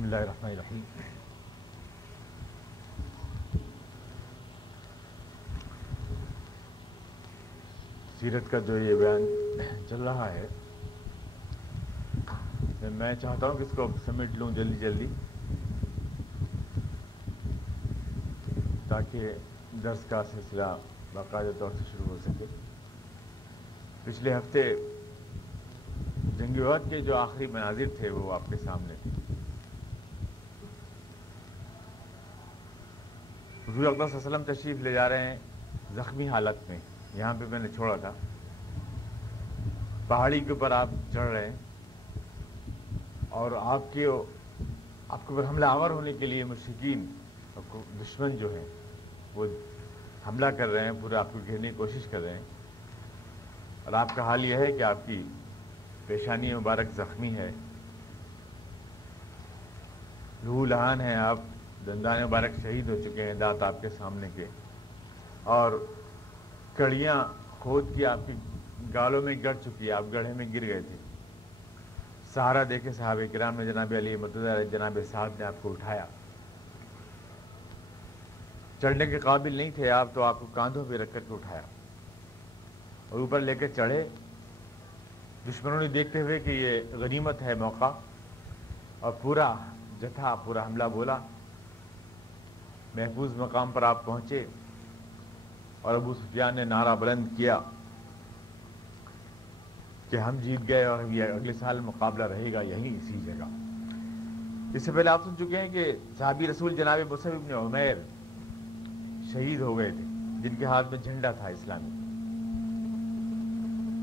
بسم اللہ الرحمن الرحیم۔ سیرت کا جو یہ بیان چل رہا ہے، میں چاہتا ہوں کہ اس کو سمیٹ لوں جلدی جلدی، تاکہ درس کا سلسلہ باقاعدہ طور سے شروع ہو سکے۔ پچھلے ہفتے جنگ احد کے جو آخری مناظر تھے وہ آپ کے سامنے تھے۔ حضور اقدس صلی اللہ علیہ وسلم تشریف لے جا رہے ہیں زخمی حالت میں، یہاں پہ میں نے چھوڑا تھا، پہاڑی کے اوپر آپ چڑھ رہے ہیں اور آپ کے اوپر حملہ آور ہونے کے لیے مشرکین دشمن جو ہیں وہ حملہ کر رہے ہیں، پورے آپ کو گھیرنے کی کوشش کر رہے ہیں، اور آپ کا حال یہ ہے کہ آپ کی پیشانی مبارک زخمی ہے، لہو لہان ہیں، آپ دندان مبارک شہید ہو چکے ہیں، دانت آپ کے سامنے کے، اور کڑیاں کھود کی آپ کی گالوں میں گڑ چکی ہے، آپ گڑھے میں گر گئے تھے۔ سہارا دے کے صحابہ کرام نے جناب علی مرتضیٰ جناب سعد نے آپ کو اٹھایا، چڑھنے کے قابل نہیں تھے آپ، تو آپ کو کاندھوں پہ رکھ کر کے اٹھایا اور اوپر لے کے چڑھے۔ دشمنوں نے دیکھتے ہوئے کہ یہ غنیمت ہے موقع، اور پورا جتھا پورا حملہ بولا، محفوظ مقام پر آپ پہنچے اور ابو سفیان نے نعرہ بلند کیا کہ ہم جیت گئے اور یہ اگلے سال مقابلہ رہے گا یہیں اسی جگہ۔ اس سے پہلے آپ سن چکے ہیں کہ صحابی رسول جناب مصعب بن عمیر شہید ہو گئے تھے، جن کے ہاتھ میں جھنڈا تھا اسلامی،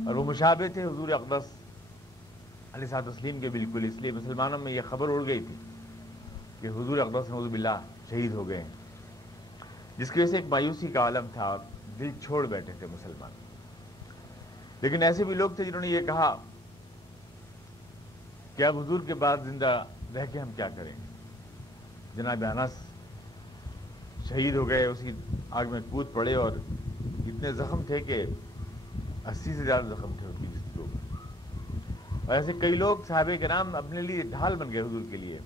اور وہ مشابہ تھے حضور اقدس علیہ الصلوۃ والتسلیم کے بالکل، اس لیے مسلمانوں میں یہ خبر اڑ گئی تھی کہ حضور اقدس نعوذ باللہ شہید ہو گئے ہیں، جس کی وجہ سے ایک مایوسی کا عالم تھا، دل چھوڑ بیٹھے تھے مسلمان۔ لیکن ایسے بھی لوگ تھے جنہوں نے یہ کہا کہ اب حضور کے بعد زندہ رہ کے ہم کیا کریں۔ جناب انس شہید ہو گئے، اسی آگ میں کود پڑے، اور اتنے زخم تھے کہ 80 سے زیادہ زخم تھے ان کی جسم کے اوپر۔ اور ایسے کئی لوگ صحابہ کرام اپنے لیے ڈھال بن گئے حضور کے لیے،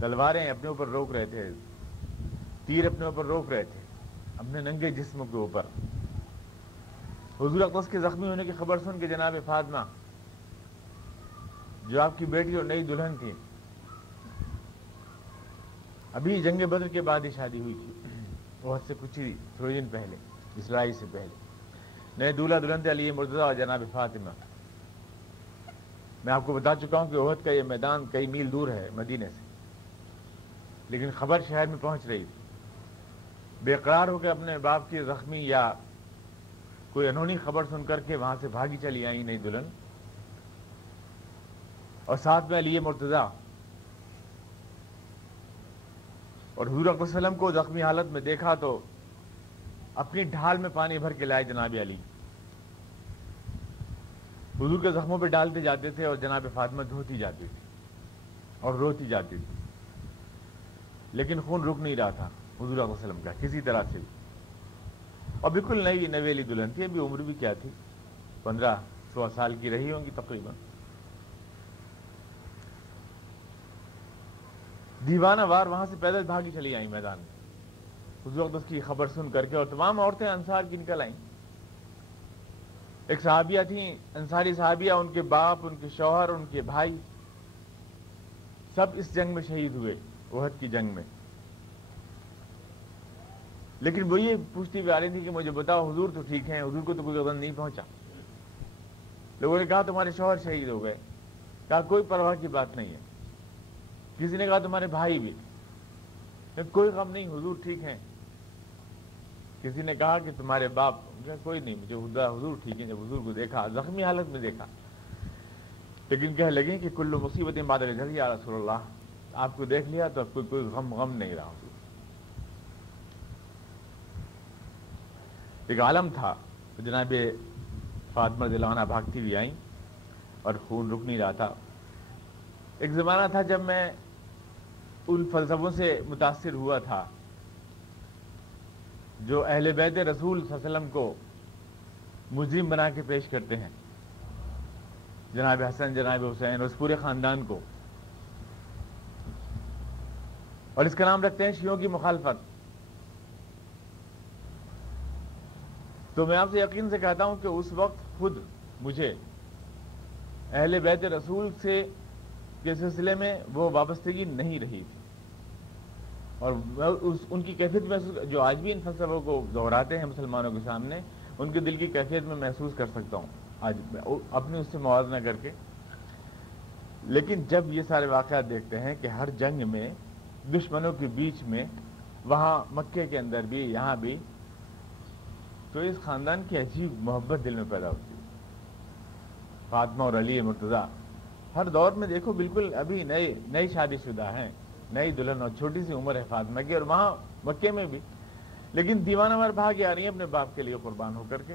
تلواریں اپنے اوپر روک رہے تھے، تیر اپنے اوپر روک رہے تھے، اپنے ننگے جسموں کے اوپر۔ حضور اقدس کے زخمی ہونے کی خبر سن کے جناب فاطمہ، جو آپ کی بیٹی اور نئی دلہن تھی، ابھی جنگ بدر کے بعد ہی شادی ہوئی تھی، احد سے کچھ ہی تھوڑے دن پہلے، اس لڑائی سے پہلے، نئے دولہا دلہن تھے علی مرتضیٰ اور جناب فاطمہ۔ میں آپ کو بتا چکا ہوں کہ احد کا یہ میدان کئی میل دور ہے مدینے سے، لیکن خبر شہر میں پہنچ رہی تھی۔ بے قرار ہو کے اپنے باپ کی زخمی یا کوئی انہونی خبر سن کر کے وہاں سے بھاگی چلی آئی نئی دلہن، اور ساتھ میں علی مرتضیٰ، اور حضور اکرم صلی اللہ علیہ وسلم کو زخمی حالت میں دیکھا تو اپنی ڈھال میں پانی بھر کے لائے جناب علی، حضور کے زخموں پہ ڈالتے جاتے تھے، اور جناب فاطمہ دھوتی جاتی تھی اور روتی جاتی تھی، لیکن خون رک نہیں رہا تھا حضور اکرم صلی اللہ علیہ وسلم کا کسی طرح سے بھی۔ اور بالکل نئی نویلی دلہن تھی، ابھی عمر بھی کیا تھی، 15-16 سال کی رہی ہوں گی تقریباً۔ دیوانہ وار وہاں سے پیدل بھاگی چلی آئی میدان میں حضور اقدس کی خبر سن کر کے، اور تمام عورتیں انصار کی نکل آئیں۔ ایک صحابیہ تھیں، انصاری صحابیہ، ان کے باپ، ان کے شوہر، ان کے بھائی، سب اس جنگ میں شہید ہوئے، احد کی جنگ میں۔ لیکن وہ یہ پوچھتی ہوئی آ رہی تھی کہ مجھے بتاؤ حضور تو ٹھیک ہیں، حضور کو تو کوئی غم نہیں پہنچا۔ لوگوں نے کہا تمہارے شوہر شہید ہو گئے، کہا کوئی پرواہ کی بات نہیں ہے۔ کسی نے کہا تمہارے بھائی بھی، کوئی غم نہیں، حضور ٹھیک ہیں۔ کسی نے کہا کہ تمہارے باپ، کوئی نہیں، مجھے حضور ٹھیک ہے، جب حضور کو دیکھا زخمی حالت میں دیکھا، لیکن کہنے لگے کہ کل مصیبت بعد الجہل یا رسول اللہ، آپ کو دیکھ لیا تو اب کوئی غم نہیں رہا۔ ایک عالم تھا، جناب فاطمہ رضی اللہ عنہا بھاگتی ہوئی آئیں اور خون رک نہیں رہا تھا۔ ایک زمانہ تھا جب میں ان فلسفوں سے متاثر ہوا تھا جو اہل بیت رسول صلی اللہ علیہ وسلم کو مجرم بنا کے پیش کرتے ہیں، جناب حسن، جناب حسین، اس پورے خاندان کو اور اس کا نام رکھتے ہیں شیعوں کی مخالفت. تو میں آپ سے یقین سے کہتا ہوں کہ اس وقت خود مجھے اہل بیت رسول سے کے سلسلے میں وہ وابستگی نہیں رہی تھی, اور ان کی کیفیت محسوس جو آج بھی ان فلسفوں کو دہراتے ہیں مسلمانوں کے سامنے, ان کے دل کی کیفیت میں محسوس کر سکتا ہوں آج اپنے اس سے موازنہ کر کے. لیکن جب یہ سارے واقعات دیکھتے ہیں کہ ہر جنگ میں دشمنوں کے بیچ میں, وہاں مکے کے اندر بھی یہاں بھی, تو اس خاندان کی عجیب محبت دل میں پیدا ہوتی ہے. فاطمہ اور علی مرتضیٰ ہر دور میں دیکھو بالکل ابھی نئی شادی شدہ ہیں, نئی دلہن, اور چھوٹی سی عمر ہے فاطمہ کی, اور وہاں مکے میں بھی, لیکن دیوانہ وار بھاگ آ رہی ہیں اپنے باپ کے لیے قربان ہو کر کے,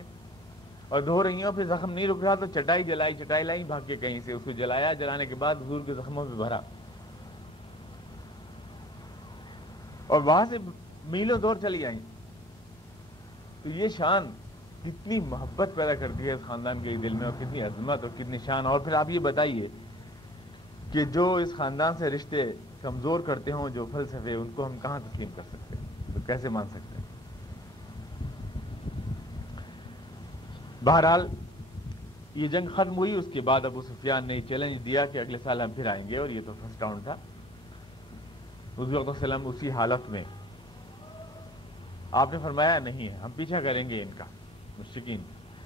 اور دھو رہی ہیں. پھر زخم نہیں رک رہا تو چٹائی لائی بھاگ کے کہیں سے, اس کو جلایا, جلانے کے بعد حضور کے زخموں پہ بھرا, اور وہاں سے میلوں دور چلی آئیں. تو یہ شان کتنی محبت پیدا کرتی ہے اس خاندان کے دل میں, اور کتنی عظمت اور کتنی شان. اور پھر آپ یہ بتائیے کہ جو اس خاندان سے رشتے کمزور کرتے ہوں, جو فلسفے, ان کو ہم کہاں تسلیم کر سکتے ہیں, تو کیسے مان سکتے ہیں. بہرحال یہ جنگ ختم ہوئی. اس کے بعد ابو سفیان نے چیلنج دیا کہ اگلے سال ہم پھر آئیں گے, اور یہ تو فرسٹ راؤنڈ تھا. حضور صلی اللہ علیہ وسلم اسی حالت میں آپ نے فرمایا نہیں ہے, ہم پیچھا کریں گے ان کا, مشرکین.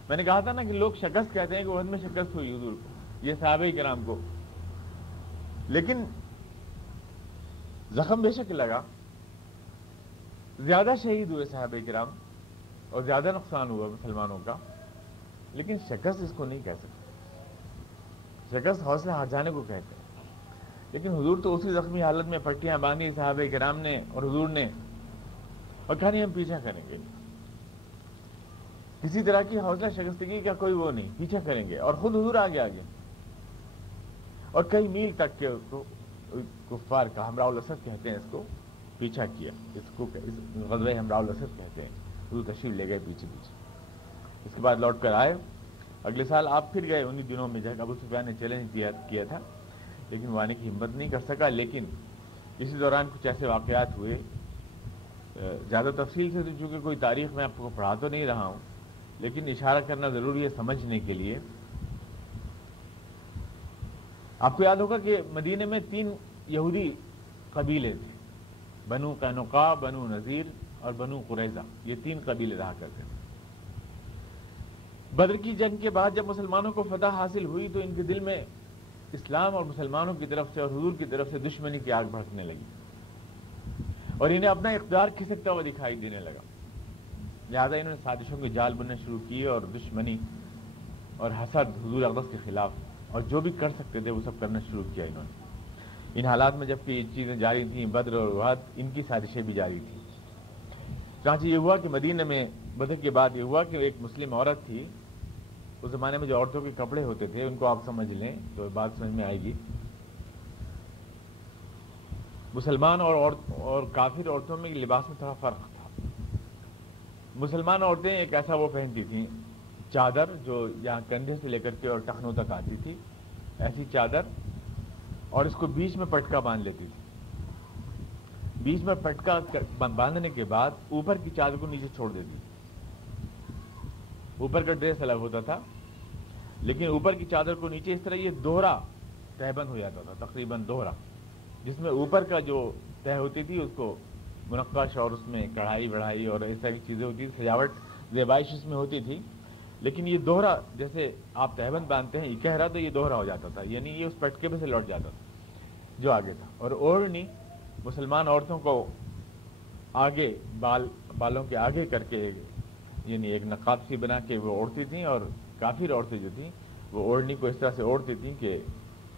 میں نے کہا تھا نا کہ لوگ شکست کہتے ہیں کہ وہ میں شکست ہوئی حضور کو, یہ صحابہ کرام کو, لیکن زخم بے شک لگا, زیادہ شہید ہوئے صحابہ کرام, اور زیادہ نقصان ہوا مسلمانوں کا, لیکن شکست اس کو نہیں کہہ سکتے. شکست حوصلہ ہار جانے کو کہتے ہیں. لیکن حضور تو اسی زخمی حالت میں پٹیاں باندھی صحابہ کرام نے اور حضور نے, اور کہا نہیں ہم پیچھا کریں گے. کسی طرح کی حوصلہ شکستگی کا کوئی وہ نہیں, پیچھا کریں گے. اور خود حضور آگے, اور کئی میل تک کے کفار کا, حمراء الاسد کہتے ہیں اس کو, پیچھا کیا. اس کو غزوہ حمراء الاسد کہتے ہیں. حضور تشریف لے گئے پیچھے. اس کے بعد لوٹ کر آئے. اگلے سال آپ پھر گئے انہی دنوں میں, جب ابو سفیان نے چیلنج کیا تھا, لیکن وہ آنے کی ہمت نہیں کر سکا. لیکن اسی دوران کچھ ایسے واقعات ہوئے, زیادہ تفصیل سے تو چونکہ کوئی تاریخ میں آپ کو پڑھا تو نہیں رہا ہوں, لیکن اشارہ کرنا ضروری ہے سمجھنے کے لیے. آپ کو یاد ہوگا کہ مدینے میں 3 یہودی قبیلے تھے, بنو قینقاع, بنو نذیر اور بنو قریظہ. یہ 3 قبیلے رہا کرتے تھے. بدر کی جنگ کے بعد جب مسلمانوں کو فتح حاصل ہوئی تو ان کے دل میں اسلام اور مسلمانوں کی طرف سے اور حضور کی طرف سے دشمنی کی آگ بھڑکنے لگی, اور انہیں اپنا اقتدار کھسکتا ہوا دکھائی دینے لگا. لہٰذا انہوں نے سازشوں کے جال بننے شروع کیے, اور دشمنی اور حسد حضور اقدس کے خلاف, اور جو بھی کر سکتے تھے وہ سب کرنا شروع کیا انہوں نے. ان حالات میں جبکہ یہ چیزیں جاری تھیں, بدر اور احد, ان کی سازشیں بھی جاری تھیں. چنانچہ یہ ہوا کہ مدینہ میں بدر کے بعد یہ ہوا کہ ایک مسلم عورت تھی. اس زمانے میں جو عورتوں کے کپڑے ہوتے تھے ان کو آپ سمجھ لیں تو بات سمجھ میں آئے گی. مسلمان اور کافر عورتوں میں لباس میں تھوڑا فرق تھا. مسلمان عورتیں ایک ایسا وہ پہنتی تھیں, چادر جو یہاں کندھے سے لے کر کے اور ٹخنوں تک آتی تھی, ایسی چادر, اور اس کو بیچ میں پٹکا باندھ لیتی تھی. بیچ میں پٹکا باندھنے کے بعد اوپر کی چادر کو نیچے چھوڑ دیتی. اوپر کا ڈریس الگ ہوتا تھا, لیکن اوپر کی چادر کو نیچے, اس طرح یہ دوہرا تہبند ہو جاتا تھا, تقریباً دوہرا, جس میں اوپر کا جو تہ ہوتی تھی اس کو منقش, اور اس میں کڑھائی بڑھائی اور اس طرح کی چیزیں ہوتی تھی, سجاوٹ زیبائش اس میں ہوتی تھی. لیکن یہ دوہرا جیسے آپ تہبند باندھتے ہیں یہ کہرا, تو یہ دوہرا ہو جاتا تھا, یعنی یہ اس پٹکے پہ سے لوٹ جاتا تھا جو آگے تھا. اور اوڑھنی مسلمان عورتوں کو آگے بالوں کے آگے کر کے, یعنی ایک نقاب سی بنا کے وہ اوڑھتی تھیں, اور کافر عورتیں جو تھیں وہ اوڑھنی کو اس طرح سے اوڑھتی تھیں کہ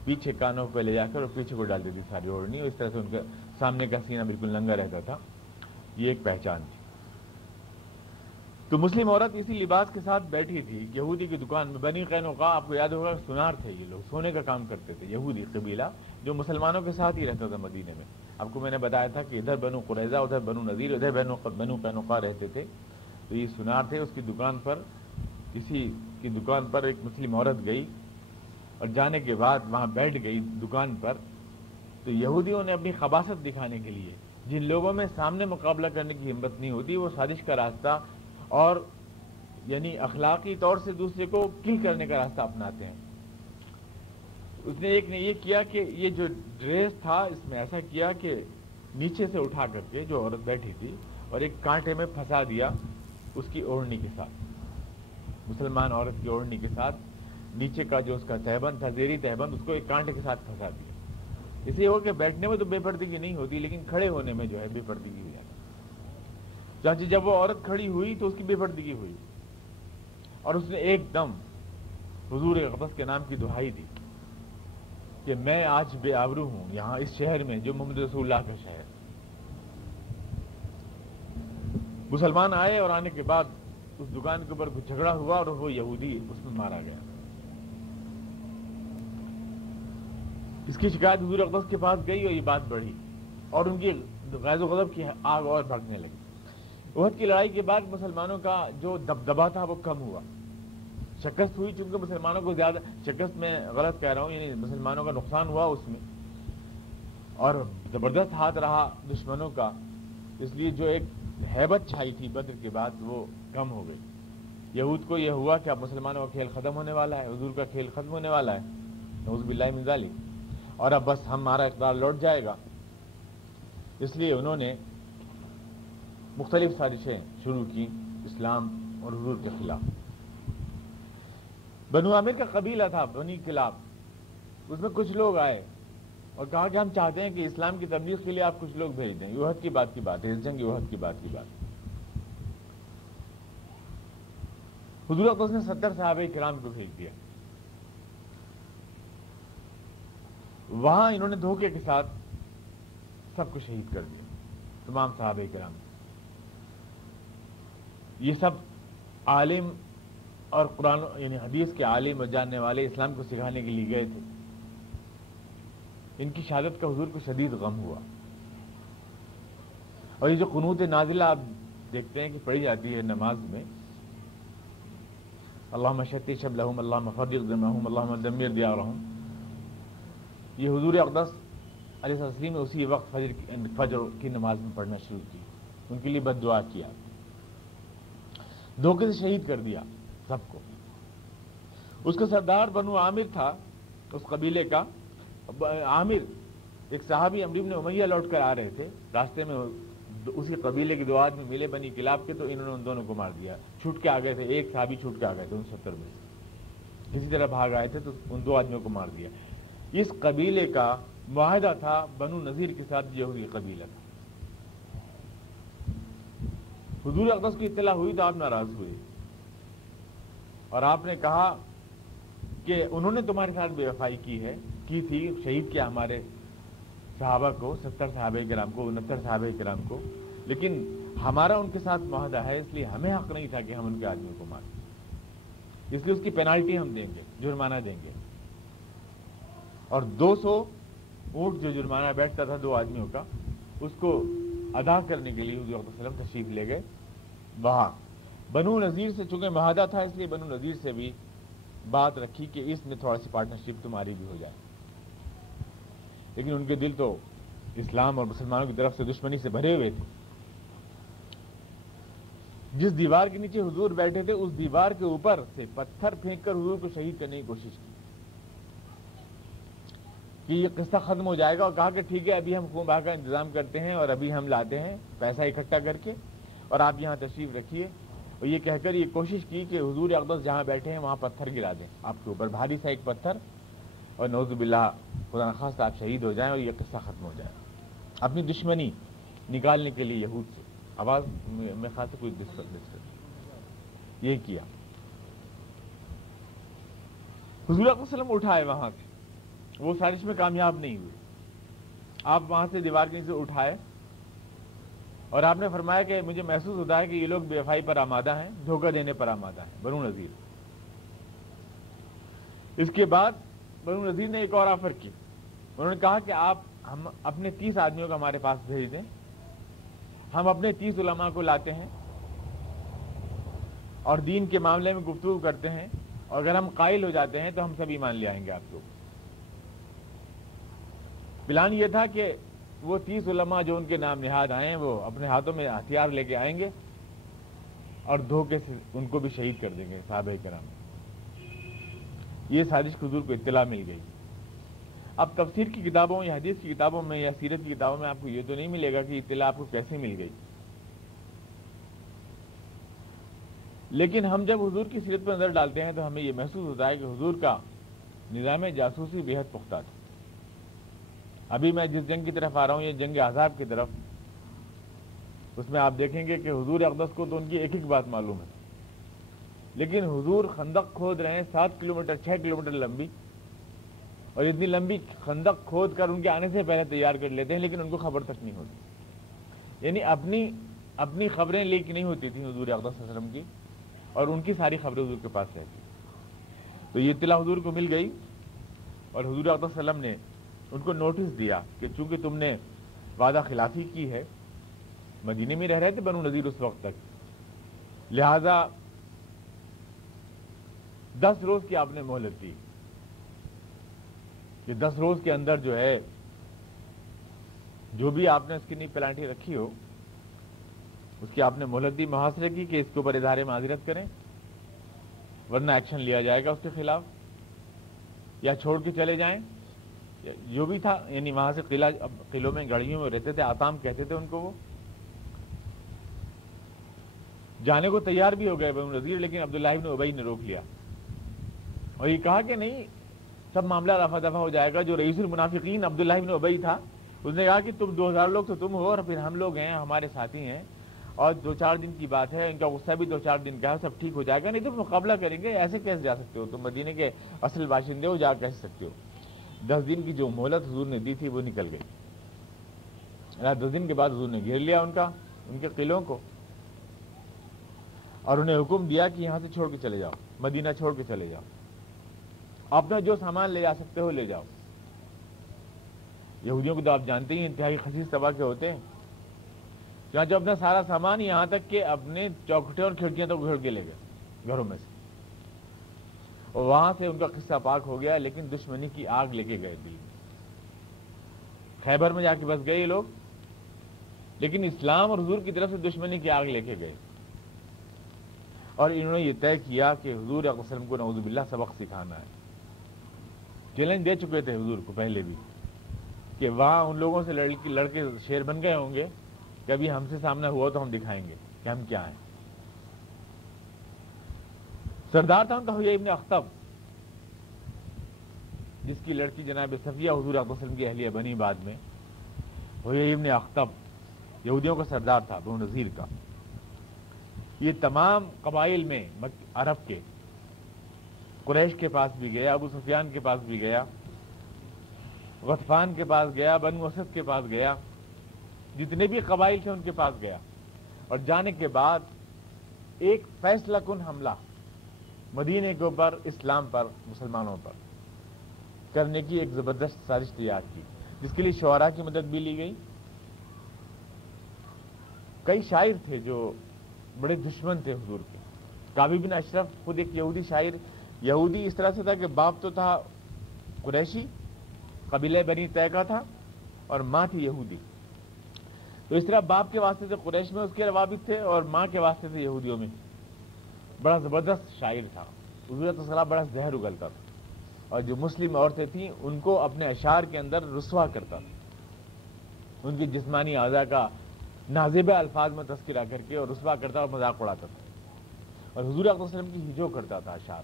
پیچھے کانوں پہ لے جا کر اور پیچھے کو ڈال دیتی ساری اوڑھنی, اور اس طرح سے ان کا سامنے کا سینہ بالکل ننگا رہتا تھا. یہ ایک پہچان تھی. تو مسلم عورت اسی لباس کے ساتھ بیٹھی تھی یہودی کی دکان میں. بنی قینقاع آپ کو یاد ہوگا سونار تھے, یہ لوگ سونے کا کام کرتے تھے, یہودی قبیلہ جو مسلمانوں کے ساتھ ہی رہتا تھا مدینے میں. آپ کو میں نے بتایا تھا کہ ادھر بنو قریظہ, ادھر بنو نذیر, ادھر بنو قینقاع رہتے تھے. تو یہ سونار تھے. اس کی دکان پر, کسی کی دکان پر ایک مسلم عورت گئی, اور جانے کے بعد وہاں بیٹھ گئی دکان پر. تو یہودیوں نے اپنی خباثت دکھانے کے لیے جن لوگوں میں سامنے مقابلہ کرنے کی ہمت نہیں ہوتی وہ سازش کا راستہ اور یعنی اخلاقی طور سے دوسرے کو کل کرنے کا راستہ اپناتے ہیں. اس نے ایک نے یہ کیا کہ یہ جو ڈریس تھا اس میں ایسا کیا کہ نیچے سے اٹھا کر کے جو عورت بیٹھی تھی اور ایک کانٹے میں پھنسا دیا اس کی اوڑھنی کے ساتھ, مسلمان عورت کی اوڑھنی کے ساتھ نیچے کا جو اس کا تہبند تھا, زیری تہبند, اس کو ایک کانٹے کے ساتھ پھنسا دیا. اس لیے ہو کہ بیٹھنے میں تو بے پردگی نہیں ہوتی لیکن کھڑے ہونے میں جو ہے بے پردگی ہوئی ہے. چانچہ جب وہ عورت کھڑی ہوئی تو اس کی بے پردگی ہوئی اور اس نے ایک دم حضور اقدس کے نام کی دہائی دی کہ میں آج بے آبرو ہوں یہاں اس شہر میں جو محمد رسول اللہ کا شہر. مسلمان آئے اور آنے کے بعد اس دکان کے اوپر کچھ جھگڑا ہوا اور وہ یہودی اس میں مارا گیا. اس کی شکایت حضور اقدس کے پاس گئی اور یہ بات بڑھی اور ان کی غیظ و غضب کی آگ اور بھڑکنے لگی. احد کی لڑائی کے بعد مسلمانوں کا جو دبدبا تھا وہ کم ہوا, شکست ہوئی, چونکہ مسلمانوں کو زیادہ شکست, میں غلط کہہ رہا ہوں, یعنی مسلمانوں کا نقصان ہوا اس میں اور زبردست ہاتھ رہا دشمنوں کا, اس لیے جو ایک ہیبت چھائی تھی بدر کے بعد وہ کم ہو گئی. یہود کو یہ ہوا کہ اب مسلمانوں کا کھیل ختم ہونے والا ہے, حضور کا کھیل ختم ہونے والا ہے, نعوذ باللہ من ذالک, اور اب بس ہمارا اقتدار لوٹ جائے گا. اس لیے انہوں نے مختلف سازشیں شروع کی اسلام اور حضور کے خلاف. بنو عامر کا قبیلہ تھا بنی کلاب, اس میں کچھ لوگ آئے اور کہا کہ ہم چاہتے ہیں کہ اسلام کی تبلیغ کے لیے آپ کچھ لوگ بھیج دیں. احد کی بات ہے, اس جنگ احد کی بات حضور اقدس نے 70 صحابہ کرام کو بھیج دیا. وہاں انہوں نے دھوکے کے ساتھ سب کو شہید کر دیا, تمام صحابہ کرام. یہ سب عالم اور قرآن یعنی حدیث کے عالم اور جاننے والے اسلام کو سکھانے کے لیے گئے تھے. ان کی شہادت کا حضور کو شدید غم ہوا. اور یہ جو قنوت نازلہ آپ دیکھتے ہیں کہ پڑھی جاتی ہے نماز میں, اللہم شتی شملہم, اللہم فرق دمہم, اللہم دمر دیارہم, یہ حضور اقدس علیہ السلام نے اسی وقت فجر کی نماز میں پڑھنا شروع کی. ان کے لیے بد دعا کیا, دھوکے سے شہید کر دیا سب کو. اس کا سردار بنو عامر تھا, اس قبیلے کا. عامر ایک صحابی عمرو بن امیہ لوٹ کر آ رہے تھے, راستے میں اسی قبیلے کے 2 آدمی ملے بنی کلاب کے, تو انہوں نے ان دونوں کو مار دیا. چھوٹ کے آ گئے تھے, ایک صحابی چھوٹ کے آ گئے تھے, ان 70 میں کسی طرح بھاگ آئے تھے, تو ان 2 آدمیوں کو مار دیا. اس قبیلے کا معاہدہ تھا بنو نذیر کے ساتھ, یہودی قبیلہ تھا. حضور اقدس کی اطلاع ہوئی تو آپ ناراض ہوئے اور آپ نے کہا کہ انہوں نے تمہارے ساتھ بے وفائی کی تھی, شہید کیا ہمارے صحابہ کو, 70 صحابہ کرام کو, 69 صحابہ کرام کو, لیکن ہمارا ان کے ساتھ معاہدہ ہے, اس لیے ہمیں حق نہیں تھا کہ ہم ان کے آدمیوں کو ماریں, اس لیے اس کی پینالٹی ہم دیں گے, جرمانہ دیں گے. اور 200 اونٹ جو جرمانہ بیٹھتا تھا 2 آدمیوں کا, اس کو ادا کرنے کے لیے حضور صلی اللہ علیہ وسلم تشریف لے گئے وہاں. بنو نذیر سے چونکہ معاہدہ تھا, اس لیے بنو نذیر سے بھی بات رکھی کہ اس میں تھوڑا سی پارٹنرشپ تمہاری بھی ہو جائے, لیکن ان کے دل تو اسلام اور مسلمانوں کی طرف سے دشمنی سے بھرے ہوئے تھے. جس دیوار کے نیچے حضور بیٹھے تھے اس دیوار کے اوپر سے پتھر پھینک کر حضور کو شہید کرنے کی کوشش کی کہ یہ قصہ ختم ہو جائے گا, اور کہا کہ ٹھیک ہے ابھی ہم خون بہا کا انتظام کرتے ہیں اور ابھی ہم لاتے ہیں پیسہ اکٹھا کر کے, اور آپ یہاں تشریف رکھیے. اور یہ کہہ کر یہ کوشش کی کہ حضور اقدس جہاں بیٹھے ہیں وہاں پتھر گرا دیں آپ کے اوپر, بھاری سا ایک پتھر, اور نعوذ باللہ خدا نخواستہ آپ شہید ہو جائیں اور یہ قصہ ختم ہو جائے. اپنی دشمنی نکالنے کے لیے یہود سے, آواز میں خاص سے کوئی یہ کیا. حضور صلی اللہ علیہ وسلم اٹھائے وہاں سے, وہ سازش میں کامیاب نہیں ہوئی. آپ وہاں سے دیوار کے نیچے اٹھائے اور آپ نے فرمایا کہ مجھے محسوس ہوتا ہے کہ یہ لوگ بے وفائی پر آمادہ ہیں, دھوکہ دینے پر آمادہ ہیں, بنو نذیر. اس کے بعد بنو نذیر نے ایک اور آفر کی, انہوں نے کہا کہ آپ ہم اپنے 30 آدمیوں کو ہمارے پاس بھیج دیں, ہم اپنے 30 علماء کو لاتے ہیں اور دین کے معاملے میں گفتگو کرتے ہیں, اور اگر ہم قائل ہو جاتے ہیں تو ہم سب ایمان لے آئیں گے آپ کو. پلان یہ تھا کہ وہ 30 علماء جو ان کے نام نہاد آئے ہیں وہ اپنے ہاتھوں میں ہتھیار لے کے آئیں گے اور دھوکے سے ان کو بھی شہید کر دیں گے صحابہ کرام۔ یہ سازش حضور کو اطلاع مل گئی۔ اب تفسیر کی کتابوں یا حدیث کی کتابوں میں یا سیرت کی کتابوں میں آپ کو یہ تو نہیں ملے گا کہ اطلاع آپ کو کیسے مل گئی، لیکن ہم جب حضور کی سیرت پر نظر ڈالتے ہیں تو ہمیں یہ محسوس ہوتا ہے کہ حضور کا نظام جاسوسی بے حد پختہ تھا۔ ابھی میں جس جنگ کی طرف آ رہا ہوں، یہ جنگ احزاب کی طرف، اس میں آپ دیکھیں گے کہ حضور اقدس کو تو ان کی ایک ایک بات معلوم ہے، لیکن حضور خندق کھود رہے ہیں 7 کلومیٹر 6 کلومیٹر لمبی، اور اتنی لمبی خندق کھود کر ان کے آنے سے پہلے تیار کر لیتے ہیں، لیکن ان کو خبر تک نہیں ہوتی۔ یعنی اپنی خبریں لیک نہیں ہوتی تھیں حضور اقدس صلی اللہ علیہ وسلم کی، اور ان کی ساری خبریں حضور کے پاس رہتی۔ تو یہ اطلاع حضور کو مل گئی، اور حضور اقدس صلی اللہ علیہ وسلم نے ان کو نوٹس دیا کہ چونکہ تم نے وعدہ خلافی کی ہے، مدینے میں رہ رہے تھے بنو نذیر اس وقت تک، لہذا 10 روز کی آپ نے مہلت دی کہ 10 روز کے اندر جو ہے جو بھی آپ نے اس کی نئی پلانٹی رکھی ہو اس کی آپ نے مہلت دی، محاصرے کی کہ اس کے اوپر اظہار معذرت کریں ورنہ ایکشن لیا جائے گا اس کے خلاف، یا چھوڑ کے چلے جائیں، جو بھی تھا۔ یعنی وہاں سے قلعوں میں گڑھیوں میں رہتے تھے، آتام کہتے تھے ان کو، وہ جانے کو تیار بھی ہو گئے بنو نذیر، لیکن عبداللہ ابن ابی نے روک لیا اور یہ کہا کہ نہیں، سب معاملہ رفع دفع ہو جائے گا۔ جو رئیس المنافقین عبداللہ ابن ابی تھا، اس نے کہا کہ تم 2000 لوگ تو تم ہو اور پھر ہم لوگ ہیں، ہمارے ساتھی ہیں، اور 2-4 دن کی بات ہے، ان کا غصہ بھی 2-4 دن کا ہے، سب ٹھیک ہو جائے گا، نہیں تو مقابلہ کریں گے۔ ایسے کیسے جا سکتے ہو، تم مدینے کے اصل باشندے ہو، جا کیسے سکتے ہو؟ 10 دن کی جو مہلت حضور نے دی تھی وہ نکل گئی۔ 10 دن کے بعد حضور نے گھیر لیا ان کے قلعوں کو، اور انہیں حکم دیا کہ یہاں سے چھوڑ کے چلے جاؤ، مدینہ چھوڑ کے چلے جاؤ، اپنا جو سامان لے جا سکتے ہو لے جاؤ۔ یہودیوں کو تو آپ جانتے ہی انتہائی خسیس طبع کے ہوتے ہیں، جہاں جو اپنا سارا سامان یہاں تک کہ اپنے چوکھٹے اور کھڑکیاں تو گھڑ کے لے گئے گھروں میں سے، اور وہاں سے ان کا قصہ پاک ہو گیا، لیکن دشمنی کی آگ لے کے گئے دل میں۔ خیبر میں جا کے بس گئے یہ لوگ، لیکن اسلام اور حضور کی طرف سے دشمنی کی آگ لے کے گئے، اور انہوں نے یہ طے کیا کہ حضور علیہ وسلم کو نعوذ باللہ سبق سکھانا ہے۔ چیلنج دے چکے تھے حضور کو پہلے بھی کہ وہاں ان لوگوں سے لڑکے شیر بن گئے ہوں گے، کبھی ہم سے سامنا ہوا تو ہم دکھائیں گے کہ ہم کیا ہیں۔ سردار تھا ان کا حیی ابن اخطب، جس کی لڑکی جناب صفیہ حضور علیہ وسلم کی اہلیہ بنی بعد میں۔ حیی ابن اخطب یہودیوں کا سردار تھا، بنو نذیر کا۔ یہ تمام قبائل میں عرب کے، قریش کے پاس بھی گیا، ابو سفیان کے پاس بھی گیا، غطفان کے پاس گیا، بنو اسد کے پاس گیا، جتنے بھی قبائل تھے ان کے پاس گیا، اور جانے کے بعد ایک فیصلہ کن حملہ مدینے کے اوپر، اسلام پر، مسلمانوں پر کرنے کی ایک زبردست سازش تیار کی، جس کے لیے شعراء کی مدد بھی لی گئی۔ کئی شاعر تھے جو بڑے دشمن تھے حضور کے۔ کعب بن اشرف خود ایک یہودی شاعر، یہودی اس طرح سے تھا کہ باپ تو تھا قریشی، قبیلہ بنی طے کا تھا، اور ماں تھی یہودی، تو اس طرح باپ کے واسطے سے قریش میں اس کے روابط تھے اور ماں کے واسطے سے یہودیوں میں۔ بڑا زبردست شاعر تھا، حضور صلی اللہ علیہ وسلم بڑا زہر اگلتا تھا، اور جو مسلم عورتیں تھیں ان کو اپنے اشعار کے اندر رسوا کرتا تھا، ان کی جسمانی اعضاء کا نازیبہ الفاظ میں تذکرہ کر کے اور رسوا کرتا اور مذاق اڑاتا تھا، اور حضور علیہ وسلم کی ہجو کرتا تھا اشعار۔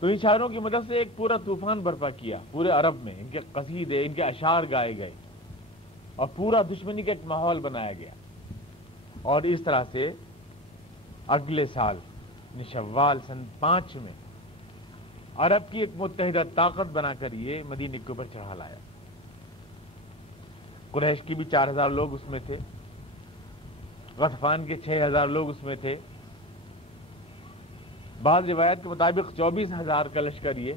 تو ان شاعروں کی مدد سے ایک پورا طوفان برپا کیا پورے عرب میں، ان کے قصیدے، ان کے اشعار گائے گئے، اور پورا دشمنی کا ایک ماحول بنایا گیا، اور اس طرح سے اگلے سال شوال سن 5 میں عرب کی ایک متحدہ طاقت بنا کر یہ مدینے کے اوپر چڑھا لایا۔ قریش کی بھی 4000 لوگ اس میں تھے، غطفان کے 6000 لوگ اس میں تھے، بعض روایت کے مطابق 24000 کا لشکر یہ،